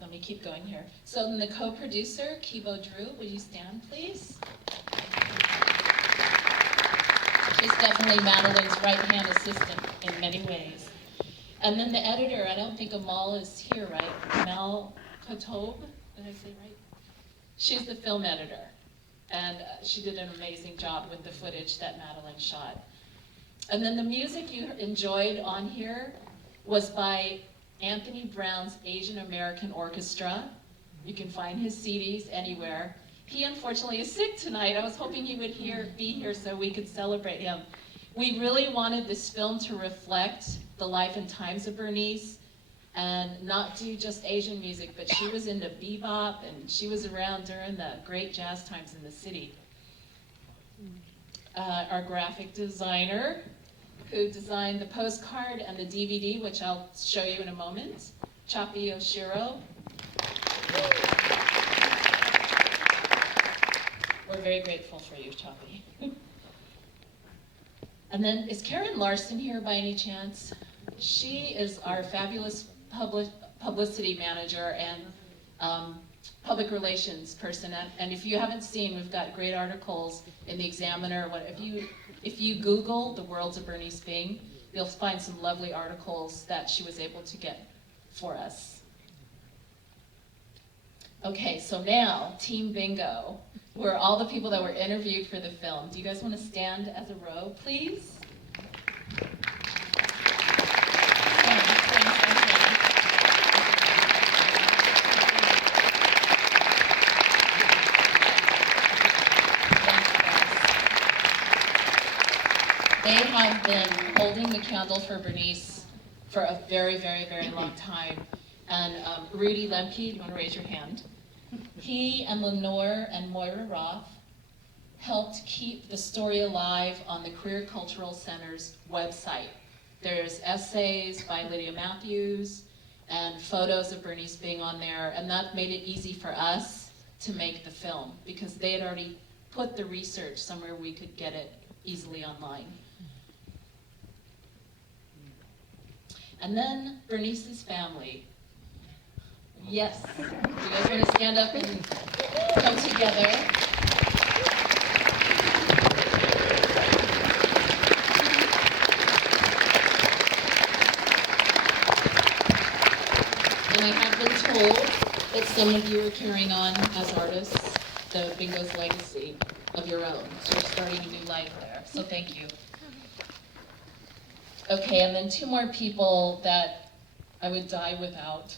let me keep going here. So then the co-producer, Kibo Drew, would you stand, please? She's definitely Madeline's right-hand assistant in many ways. And then the editor, I don't think Amal is here, right? Mel Kotob, did I say right? She's the film editor. And she did an amazing job with the footage that Madeline shot. And then the music you enjoyed on here was by Anthony Brown's Asian American Orchestra. You can find his CDs anywhere. He unfortunately is sick tonight. I was hoping he would be here so we could celebrate him. We really wanted this film to reflect the life and times of Bernice and not do just Asian music, but she was into bebop and she was around during the great jazz times in the city. Our graphic designer, who designed the postcard and the DVD, which I'll show you in a moment, Choppy Oshiro. We're very grateful for you, Choppy. And then, is Karen Larson here by any chance? She is our fabulous publicity manager and public relations person. And if you haven't seen, we've got great articles in the Examiner. If you Google the worlds of Bernice Bing, you'll find some lovely articles that she was able to get for us. Okay, so now, Team Bingo. We're all the people that were interviewed for the film. Do you guys want to stand as a row, please? They have been holding the candle for Bernice for a very, very, very long time. And Rudy Lemke, do you want to raise your hand? He and Lenore and Moira Roth helped keep the story alive on the Career Cultural Center's website. There's essays by Lydia Matthews and photos of Bernice Bing on there, and that made it easy for us to make the film because they had already put the research somewhere we could get it easily online. And then Bernice's family. Yes, you guys want to stand up and come together. And I have been told that some of you are carrying on as artists the Bingo's legacy of your own. So you're starting a new life there. So thank you. Okay, and then two more people that I would die without.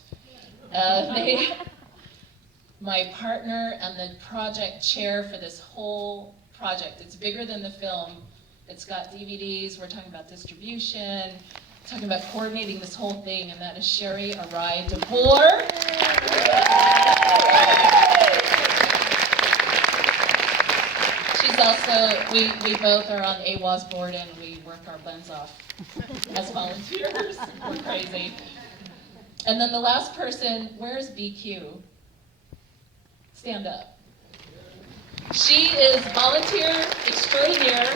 My partner and the project chair for this whole project. It's bigger than the film. It's got DVDs, we're talking about distribution, talking about coordinating this whole thing, and that is Sherry Arai DeVore. She's also, we both are on AWA's board and we work our buns off as volunteers. We're crazy. And then the last person, where's BQ? Stand up. She is volunteer extraordinaire.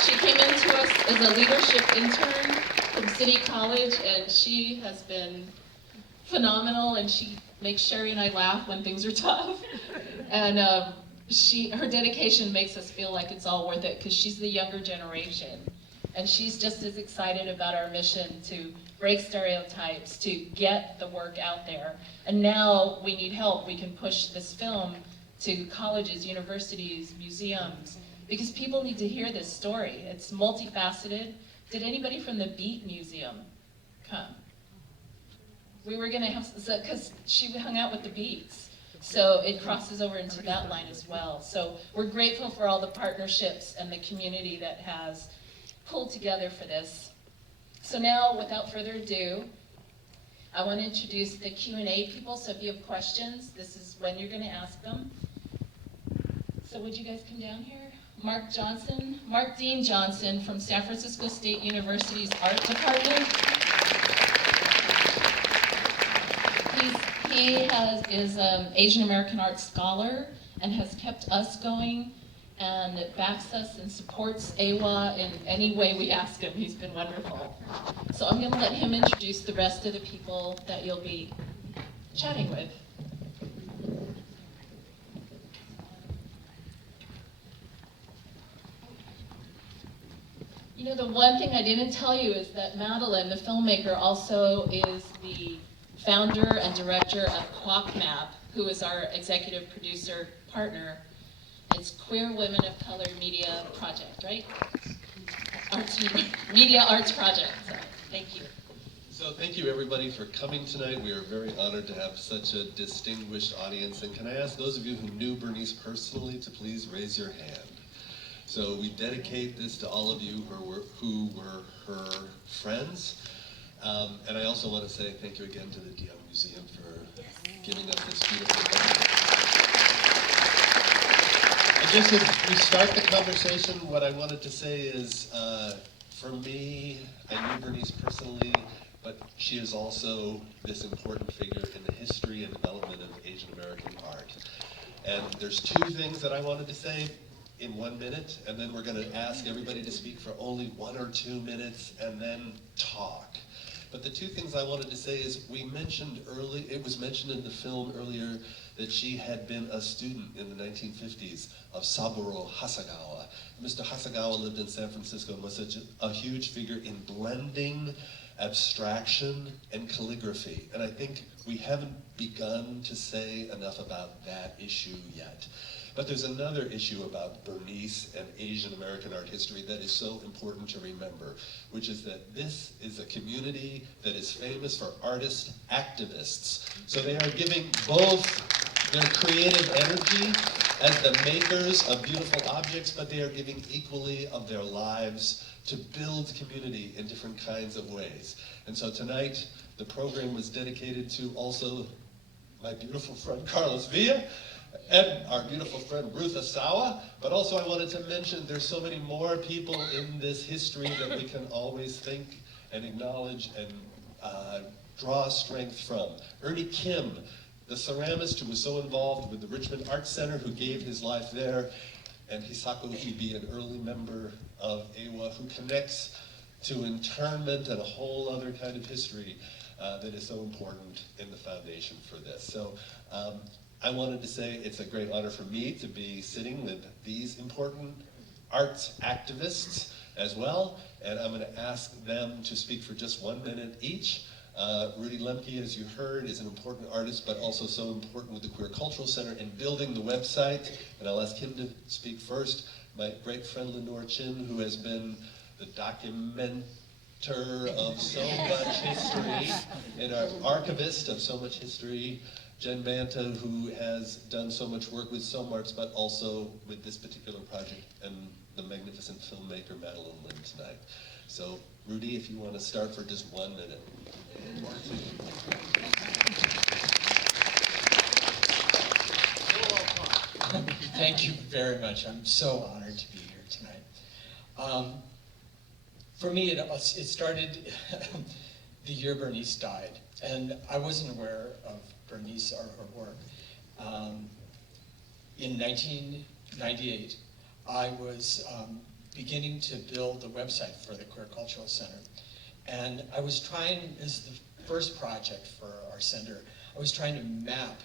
She came into us as a leadership intern from City College, and she has been phenomenal, and she makes Sherry and I laugh when things are tough. And her dedication makes us feel like it's all worth it, because she's the younger generation. And she's just as excited about our mission to break stereotypes, to get the work out there. And now we need help. We can push this film to colleges, universities, museums, because people need to hear this story. It's multifaceted. Did anybody from the Beat Museum come? We were gonna have, because she hung out with the Beats. So it crosses over into that line as well. So we're grateful for all the partnerships and the community that has pulled together for this. So now, without further ado, I want to introduce the Q&A people. So if you have questions, this is when you're going to ask them. So would you guys come down here? Mark Dean Johnson from San Francisco State University's Art Department. He is an Asian American art scholar and has kept us going and backs us and supports AWA in any way we ask him. He's been wonderful. So I'm going to let him introduce the rest of the people that you'll be chatting with. You know, the one thing I didn't tell you is that Madeline, the filmmaker, also is the founder and director of QuackMap, who is our executive producer partner. It's Queer Women of Color Media Project, right? Media Arts Project, so thank you. So thank you everybody for coming tonight. We are very honored to have such a distinguished audience. And can I ask those of you who knew Bernice personally to please raise your hand? So we dedicate this to all of you who were her friends. And I also want to say thank you again to the Dion Museum for giving us this beautiful event. And just as we start the conversation, what I wanted to say is, for me, I knew Bernice personally, but she is also this important figure in the history and development of Asian American art. And there's two things that I wanted to say in 1 minute, and then we're going to ask everybody to speak for only 1 or 2 minutes and then talk. But the two things I wanted to say is, it was mentioned in the film earlier that she had been a student in the 1950s of Saburo Hasegawa. Mr. Hasegawa lived in San Francisco and was such a huge figure in blending abstraction and calligraphy. And I think we haven't begun to say enough about that issue yet. But there's another issue about Bernice and Asian American art history that is so important to remember, which is that this is a community that is famous for artist activists. So they are giving both their creative energy as the makers of beautiful objects, but they are giving equally of their lives to build community in different kinds of ways. And so tonight, the program was dedicated to also my beautiful friend Carlos Villa, and our beautiful friend Ruth Asawa, but also I wanted to mention there's so many more people in this history that we can always think and acknowledge and draw strength from. Ernie Kim, the ceramist who was so involved with the Richmond Art Center, who gave his life there, and Hisako Hibi, an early member of AWA, who connects to internment and a whole other kind of history that is so important in the foundation for this. So I wanted to say it's a great honor for me to be sitting with these important arts activists as well, and I'm going to ask them to speak for just 1 minute each. Rudy Lemke, as you heard, is an important artist, but also so important with the Queer Cultural Center in building the website, and I'll ask him to speak first. My great friend Lenore Chin, who has been the documenter of so much history and our archivist of so much history. Jen Manta, who has done so much work with SOMARTS, but also with this particular project, and the magnificent filmmaker Madeline Lynn tonight. So, Rudy, if you want to start for just 1 minute. Thank you very much. I'm so honored to be here tonight. For me, it started the year Bernice died, and I wasn't aware of Bernice or her work. In 1998, I was beginning to build the website for the Queer Cultural Center. And I was trying, as the first project for our center, I was trying to map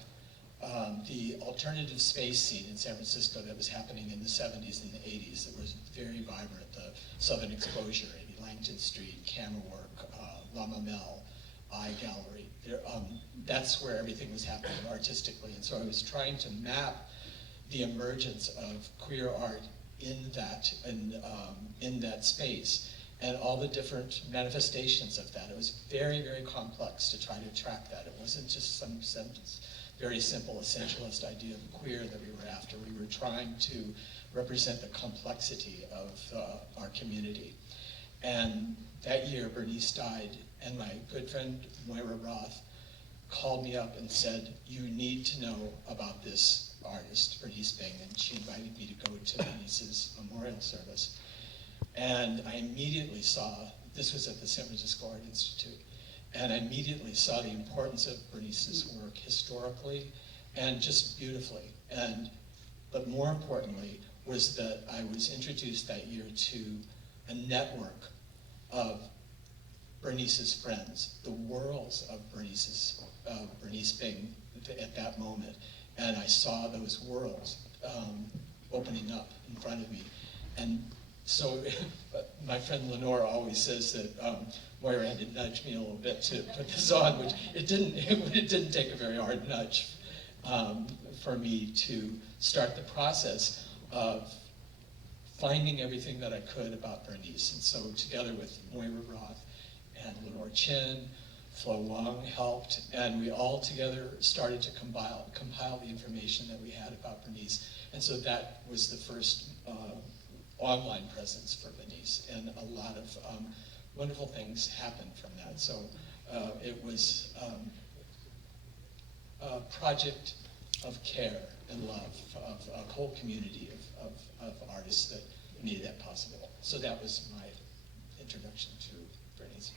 the alternative space scene in San Francisco that was happening in the 70s and the 80s. It was very vibrant, the Southern Exposure, Langton Street, camera work, La Mamelle, Eye Gallery. That's where everything was happening artistically. And so I was trying to map the emergence of queer art in that space and all the different manifestations of that. It was very, very complex to try to track that. It wasn't just some very simple essentialist idea of queer that we were after. We were trying to represent the complexity of our community. And that year, Bernice died, and my good friend Moira Roth called me up and said, "You need to know about this artist, Bernice Bing," and she invited me to go to Bernice's memorial service. And I immediately saw, this was at the San Francisco Art Institute, and I immediately saw the importance of Bernice's work historically and just beautifully. But more importantly was that I was introduced that year to a network of Bernice's friends, the worlds of Bernice Bing at that moment. And I saw those worlds opening up in front of me. And so my friend Lenore always says that Moira had to nudge me a little bit to put this on, which it didn't take a very hard nudge for me to start the process of finding everything that I could about Bernice. And so together with Moira Roth and Lenore Chin, Flo Wong helped, and we all together started to compile the information that we had about Bernice. And so that was the first online presence for Bernice, and a lot of wonderful things happened from that. So it was a project of care and love of a whole community of artists that made that possible. So that was my introduction to Bernice.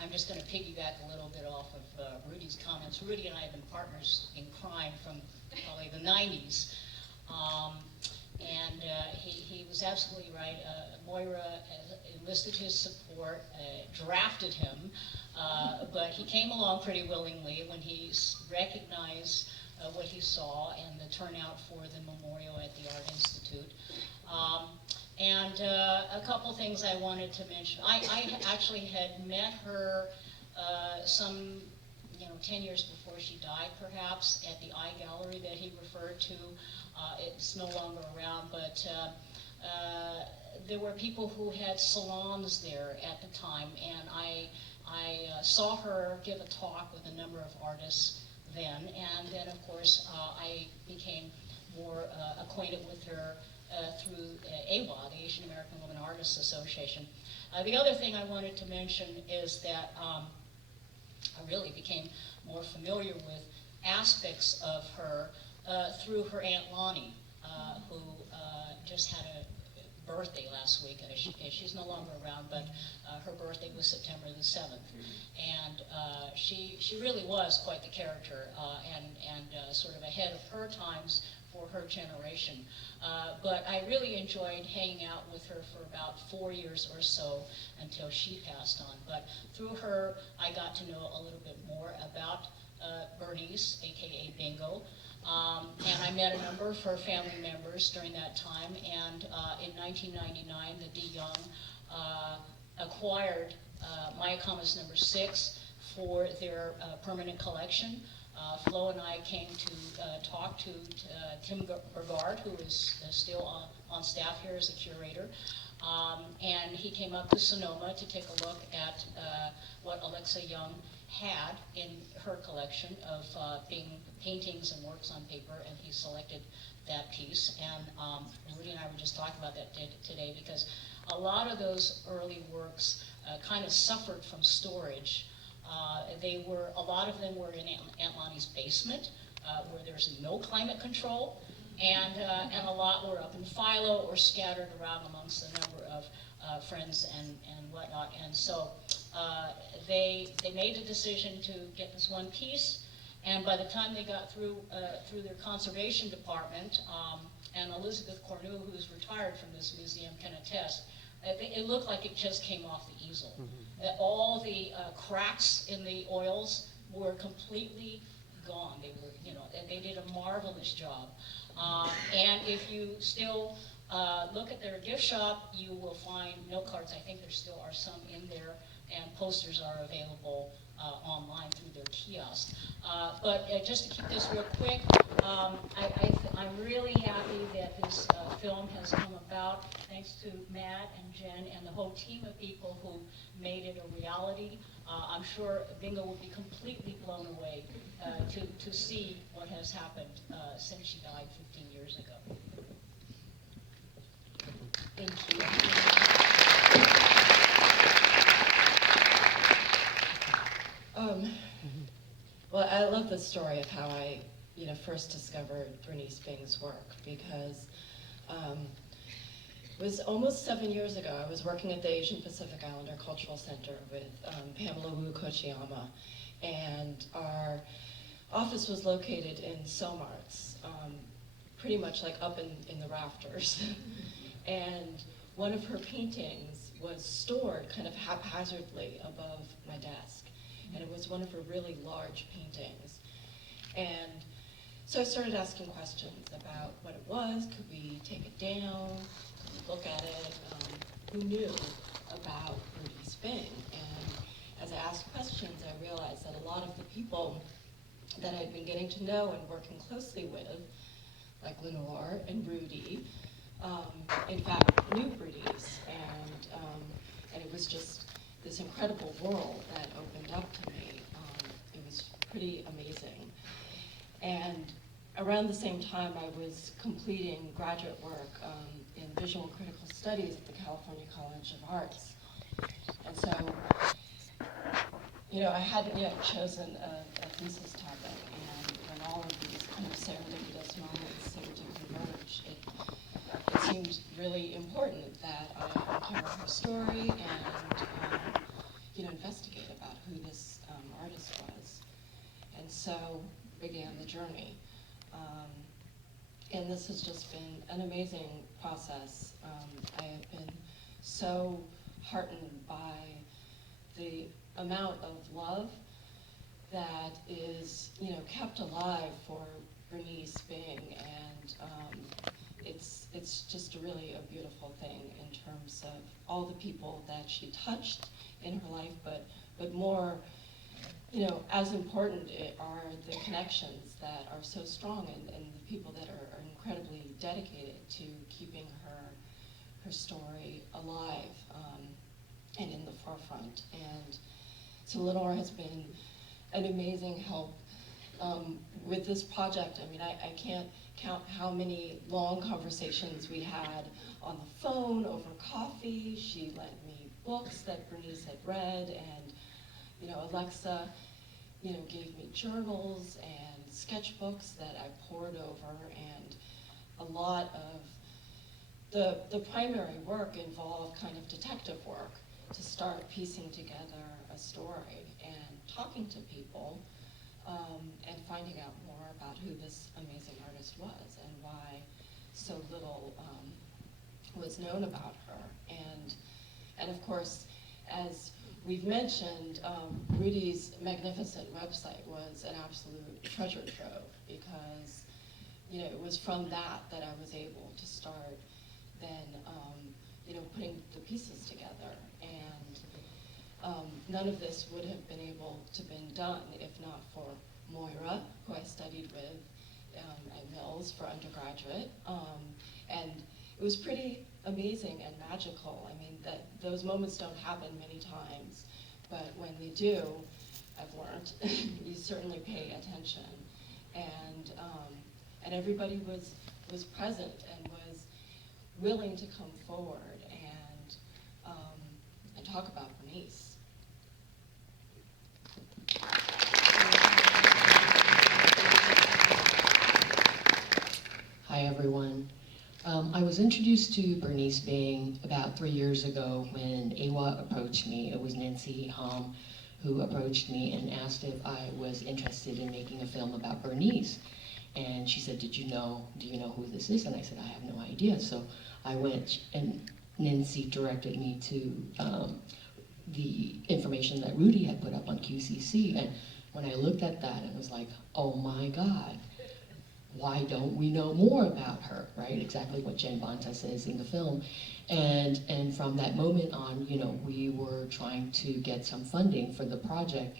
I'm just going to piggyback a little bit off of Rudy's comments. Rudy and I have been partners in crime from probably the 90s. He was absolutely right. Moira enlisted his support, drafted him, but he came along pretty willingly when he recognized what he saw and the turnout for the memorial at the Art Institute. A couple things I wanted to mention. I actually had met her some 10 years before she died, perhaps, at the eye gallery that he referred to. It's no longer around, but there were people who had salons there at the time, and I saw her give a talk with a number of artists then, and then of course I became more acquainted with her through AWA, the Asian American Women Artists Association. The other thing I wanted to mention is that I really became more familiar with aspects of her through her Aunt Lonnie, who just had a birthday last week. She's no longer around, but her birthday was September the 7th. And she really was quite the character and sort of ahead of her times for her generation. But I really enjoyed hanging out with her for about 4 years or so until she passed on. But through her, I got to know a little bit more about Bernice, aka Bingo. And I met a number of her family members during that time. And in 1999, the De Young acquired Mayacamas number 6 for their permanent collection. Flo and I came to talk to Tim Bergard, who is still on staff here as a curator. And he came up to Sonoma to take a look at what Alexa Young had in her collection of paintings and works on paper, and he selected that piece. And Rudy and I were just talking about that today, because a lot of those early works kind of suffered from storage. A lot of them were in Aunt Lonnie's basement, where there's no climate control, and a lot were up in Philo or scattered around amongst a number of friends and whatnot. And so they made the decision to get this one piece, and by the time they got through their conservation department, and Elizabeth Cornu, who's retired from this museum, can attest, it looked like it just came off the easel. All the cracks in the oils were completely gone. They were, they did a marvelous job. And if you still look at their gift shop, you will find note cards. I think there still are some in there, and posters are available online through their kiosk. But just to keep this real quick, I'm really happy that this film has come about, thanks to Matt and Jen and the whole team of people who made it a reality. I'm sure Bingo will be completely blown away to see what has happened since she died 15 years ago. Thank you. Well, I love the story of how I, first discovered Bernice Bing's work, because it was almost 7 years ago. I was working at the Asian Pacific Islander Cultural Center with Pamela Wu Kochiyama, and our office was located in Somarts, pretty much like up in the rafters. And one of her paintings was stored kind of haphazardly above my desk. And it was one of her really large paintings. And so I started asking questions about what it was. Could we take it down? Could we look at it? Who knew about Bernice Bing? And as I asked questions, I realized that a lot of the people that I'd been getting to know and working closely with, like Lenore and Rudy, in fact, knew Bernice, and it was just this incredible world that opened up to me. It was pretty amazing. And around the same time, I was completing graduate work in visual critical studies at the California College of Arts. And so, I hadn't yet chosen a thesis topic, and when all of these kind of serendipitous moments seemed to converge, it seemed really important that I uncover her story and, investigate about who this artist was. And so began the journey. And this has just been an amazing process. I have been so heartened by the amount of love that is, kept alive for Bernice Bing, and it's just really a beautiful thing in terms of all the people that she touched in her life, but more, as important are the connections that are so strong and the people that are incredibly dedicated to keeping her story alive and in the forefront. And so Lenore has been an amazing help with this project. I mean, I can't count how many long conversations we had on the phone, over coffee. She lent me books that Bernice had read, and Alexa, gave me journals and sketchbooks that I pored over, and a lot of the primary work involved kind of detective work to start piecing together a story and talking to people and finding out more about who this amazing artist was and why so little was known about her. And of course, as we've mentioned, Rudy's magnificent website was an absolute treasure trove, because it was from that I was able to start then putting the pieces together. And none of this would have been able to been done if not for Moira, who I studied with at Mills for undergraduate. And it was pretty amazing and magical. I mean, those moments don't happen many times, but when they do, I've learned, you certainly pay attention. And everybody was present and was willing to come forward and talk about Bernice. Hi, everyone. I was introduced to Bernice Bing about 3 years ago when AWA approached me. It was Nancy Hom who approached me and asked if I was interested in making a film about Bernice. And she said, do you know who this is? And I said, I have no idea. So I went, and Nancy directed me to the information that Rudy had put up on QCC. And when I looked at that, it was like, oh my God. Why don't we know more about her, right? Exactly what Jen Bonta says in the film. And from that moment on, we were trying to get some funding for the project.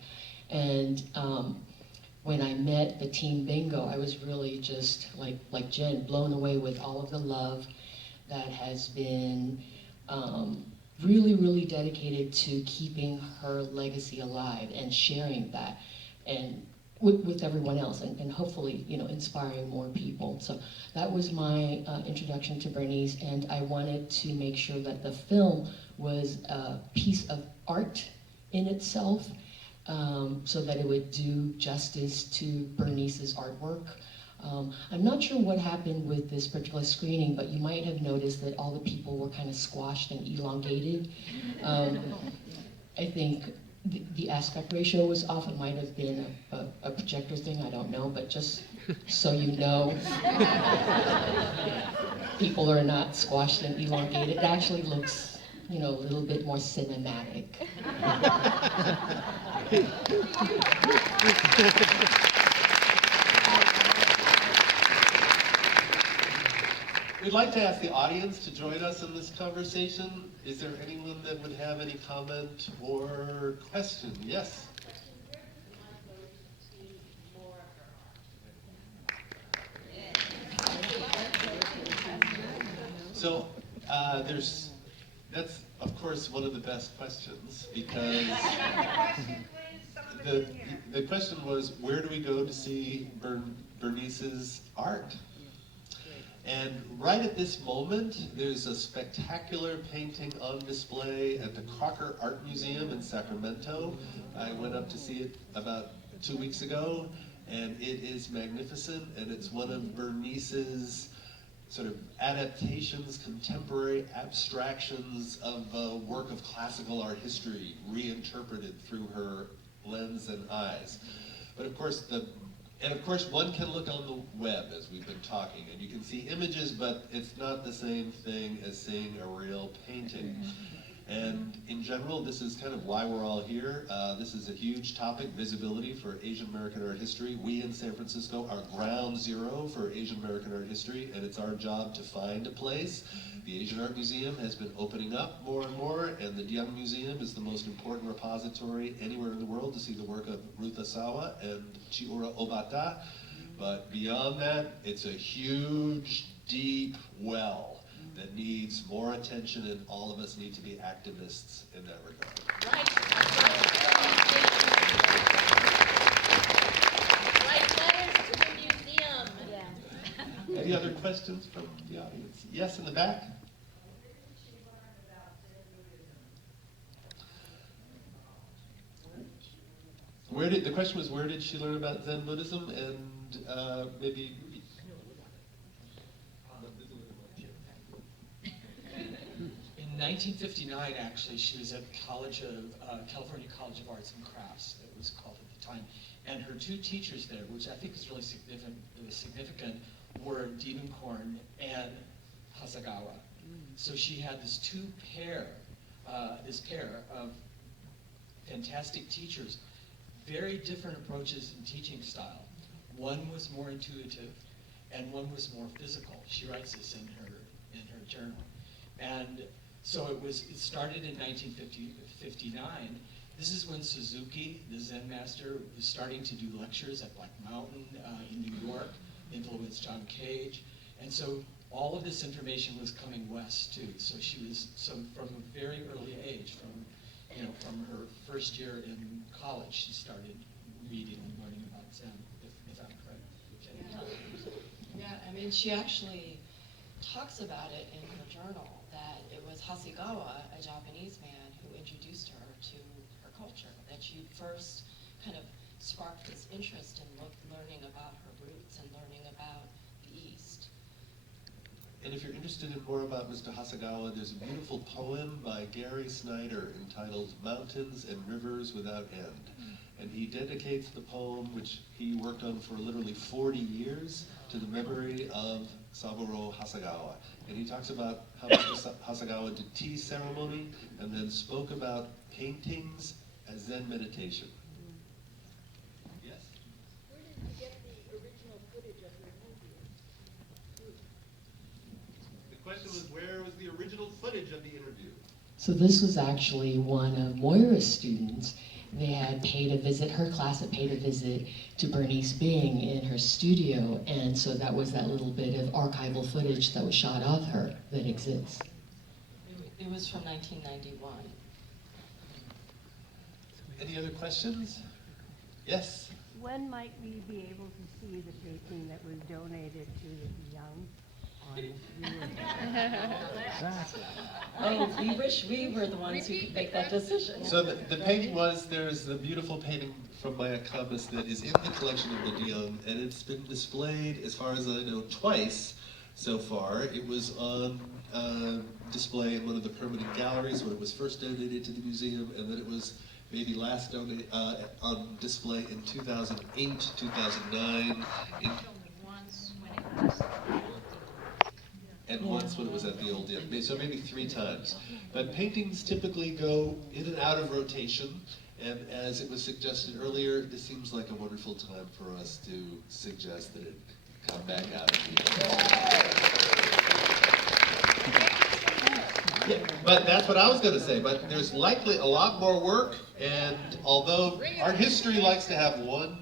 And when I met the team Bingo, I was really just, like Jen, blown away with all of the love that has been really, really dedicated to keeping her legacy alive and sharing that. And with everyone else, and hopefully, inspiring more people. So that was my introduction to Bernice, and I wanted to make sure that the film was a piece of art in itself, so that it would do justice to Bernice's artwork. I'm not sure what happened with this particular screening, but you might have noticed that all the people were kind of squashed and elongated. I think the aspect ratio was off. It might have been a projector thing, I don't know, but just so you know, people are not squashed and elongated. It actually looks, a little bit more cinematic. We'd like to ask the audience to join us in this conversation. Is there anyone that would have any comment or question? Yes? So that's of course one of the best questions, because the question was, where do we go to see Bernice's art? And right at this moment, there's a spectacular painting on display at the Crocker Art Museum in Sacramento. I went up to see it about 2 weeks ago, and it is magnificent, and it's one of Bernice's sort of adaptations, contemporary abstractions of a work of classical art history, reinterpreted through her lens and eyes. But of course, one can look on the web, as we've been talking, and you can see images, but it's not the same thing as seeing a real painting. And in general, this is kind of why we're all here. This is a huge topic, visibility for Asian American art history. We in San Francisco are ground zero for Asian American art history, and it's our job to find a place. The Asian Art Museum has been opening up more and more, and the Dian Museum is the most important repository anywhere in the world to see the work of Ruth Asawa and Chiura Obata. But beyond that, it's a huge, deep well that needs more attention, and all of us need to be activists in that regard. Write letters to the museum. Yeah. Any other questions from the audience? Yes, in the back? The question was, where did she learn about Zen Buddhism, and maybe... In 1959, actually, she was at California College of Arts and Crafts, it was called at the time. And her two teachers there, which I think is really significant, were Diebenkorn and Hasegawa. So she had this pair of fantastic teachers, very different approaches in teaching style. One was more intuitive, and one was more physical. She writes this in her journal. And so it started in 1959. This is when Suzuki, the Zen master, was starting to do lectures at Black Mountain in New York, influenced John Cage. And so all of this information was coming west too. So from a very early age, from her first year in college, she started reading and learning about Zen, if I'm correct. Yeah, I mean, she actually talks about it in her journal, that it was Hasegawa, a Japanese man, who introduced her to her culture, that she first kind of sparked this interest in learning about her roots and learning about the East. And if you're interested in more about Mr. Hasegawa, there's a beautiful poem by Gary Snyder entitled Mountains and Rivers Without End. And he dedicates the poem, which he worked on for literally 40 years, to the memory of Saburo Hasegawa. And he talks about how Mr. Hasegawa did tea ceremony and then spoke about paintings as Zen meditation. Yes? Where did you get the original footage of your interview? The question was, where was the original footage of the interview? So this was actually one of Moira's students. They had paid a visit, her class had paid a visit to Bernice Bing in her studio, and so that was that little bit of archival footage that was shot of her that exists. It was from 1991. Any other questions? Yes? When might we be able to see the painting that was donated to the young? Oh, we wish we were the ones who could make that decision. So the painting there's the beautiful painting from Maya Kamas that is in the collection of the Dion, and it's been displayed, as far as I know, twice so far. It was on display in one of the permanent galleries when it was first donated to the museum, and then it was maybe last on display in 2008, 2009. And once when it was at the old inn, so maybe 3 times. But paintings typically go in and out of rotation, and as it was suggested earlier, this seems like a wonderful time for us to suggest that it come back out again. But that's what I was going to say, but there's likely a lot more work, and although art history likes to have one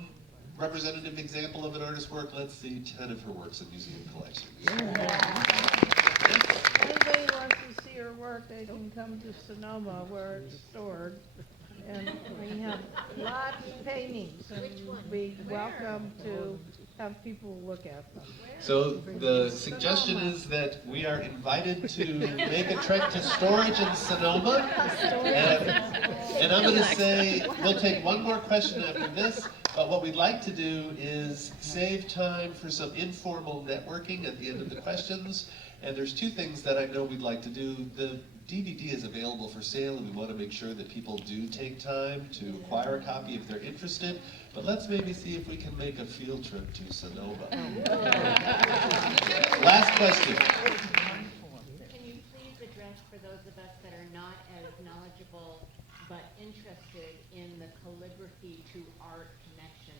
representative example of an artist's work, let's see 10 of her works in museum collections. Yes. your work, they can come to Sonoma where it's stored. And we have lots of paintings, and we welcome to have people look at them. So the suggestion is that we are invited to make a trek to storage in Sonoma. And I'm going to say, we'll take one more question after this, but what we'd like to do is save time for some informal networking at the end of the questions. And there's two things that I know we'd like to do. The DVD is available for sale, and we want to make sure that people do take time to acquire a copy if they're interested. But let's maybe see if we can make a field trip to Sonoma. Last question. Can you please address, for those of us that are not as knowledgeable but interested in the calligraphy to art connection?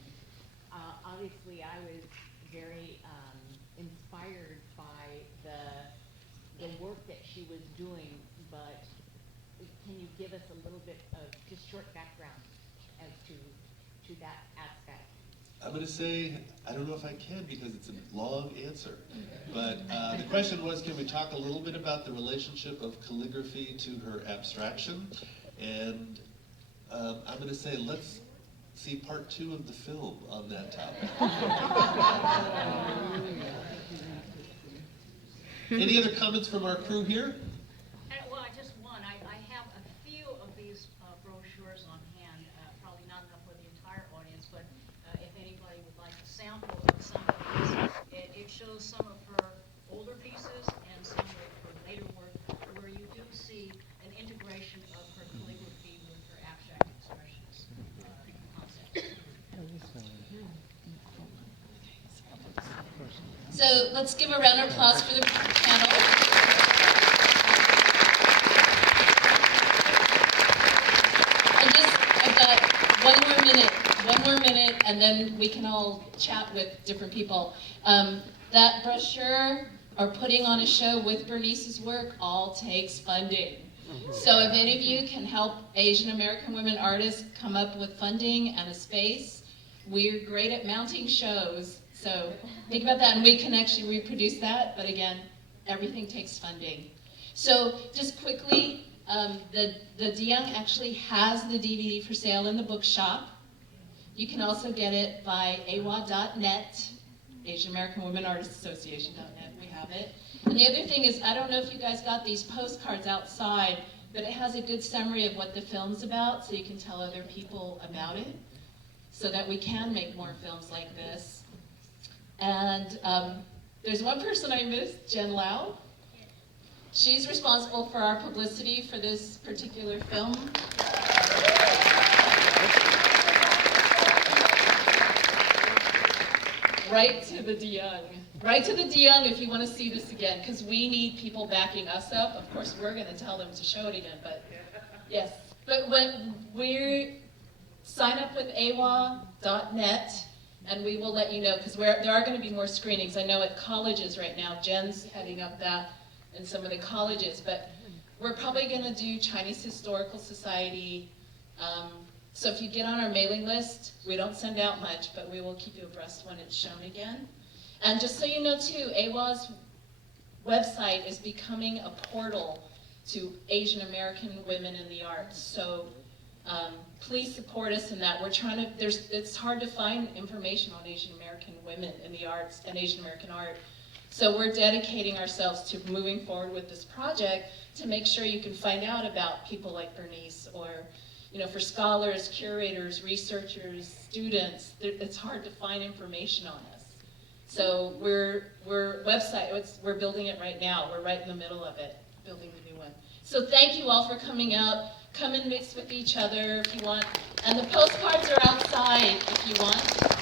Obviously, I was very inspired by the work that she was doing, but can you give us a little bit of just short background as to that aspect? I'm going to say, I don't know if I can because it's a long answer. But the question was, can we talk a little bit about the relationship of calligraphy to her abstraction? And I'm going to say, let's see part 2 of the film on that topic. Any other comments from our crew here? Well, just one. I have a few of these brochures on hand, probably not enough for the entire audience, but if anybody would like a sample of some of these, it shows some of her older pieces and some of her later work, where you do see an integration of her calligraphy with her abstract expressionist concepts. So let's give a round of applause for the panel. I've got one more minute, and then we can all chat with different people. That brochure, or putting on a show with Bernice's work, all takes funding. So if any of you can help Asian American women artists come up with funding and a space, we're great at mounting shows. So think about that, and we can actually reproduce that, but again, everything takes funding. So just quickly, the DeYoung actually has the DVD for sale in the bookshop. You can also get it by awa.net, Asian American Women Artists Association.net, we have it. And the other thing is, I don't know if you guys got these postcards outside, but it has a good summary of what the film's about, so you can tell other people about it, so that we can make more films like this. And there's one person I missed, Jen Lau. She's responsible for our publicity for this particular film. Right to the DeYoung. Right to the DeYoung if you want to see this again, because we need people backing us up. Of course, we're going to tell them to show it again, but yes. But when we sign up with awa.net, and we will let you know, because there are going to be more screenings. I know at colleges right now, Jen's heading up that in some of the colleges, but we're probably going to do Chinese Historical Society. So if you get on our mailing list, we don't send out much, but we will keep you abreast when it's shown again. And just so you know too, AWA's website is becoming a portal to Asian American women in the arts. So please support us in that. We're trying to, it's hard to find information on Asian American women in the arts and Asian American art. So we're dedicating ourselves to moving forward with this project to make sure you can find out about people like Bernice, or for scholars, curators, researchers, students. It's hard to find information on us. So we're building it right now. We're right in the middle of it, building the new one. So thank you all for coming out. Come and mix with each other if you want. And the postcards are outside if you want.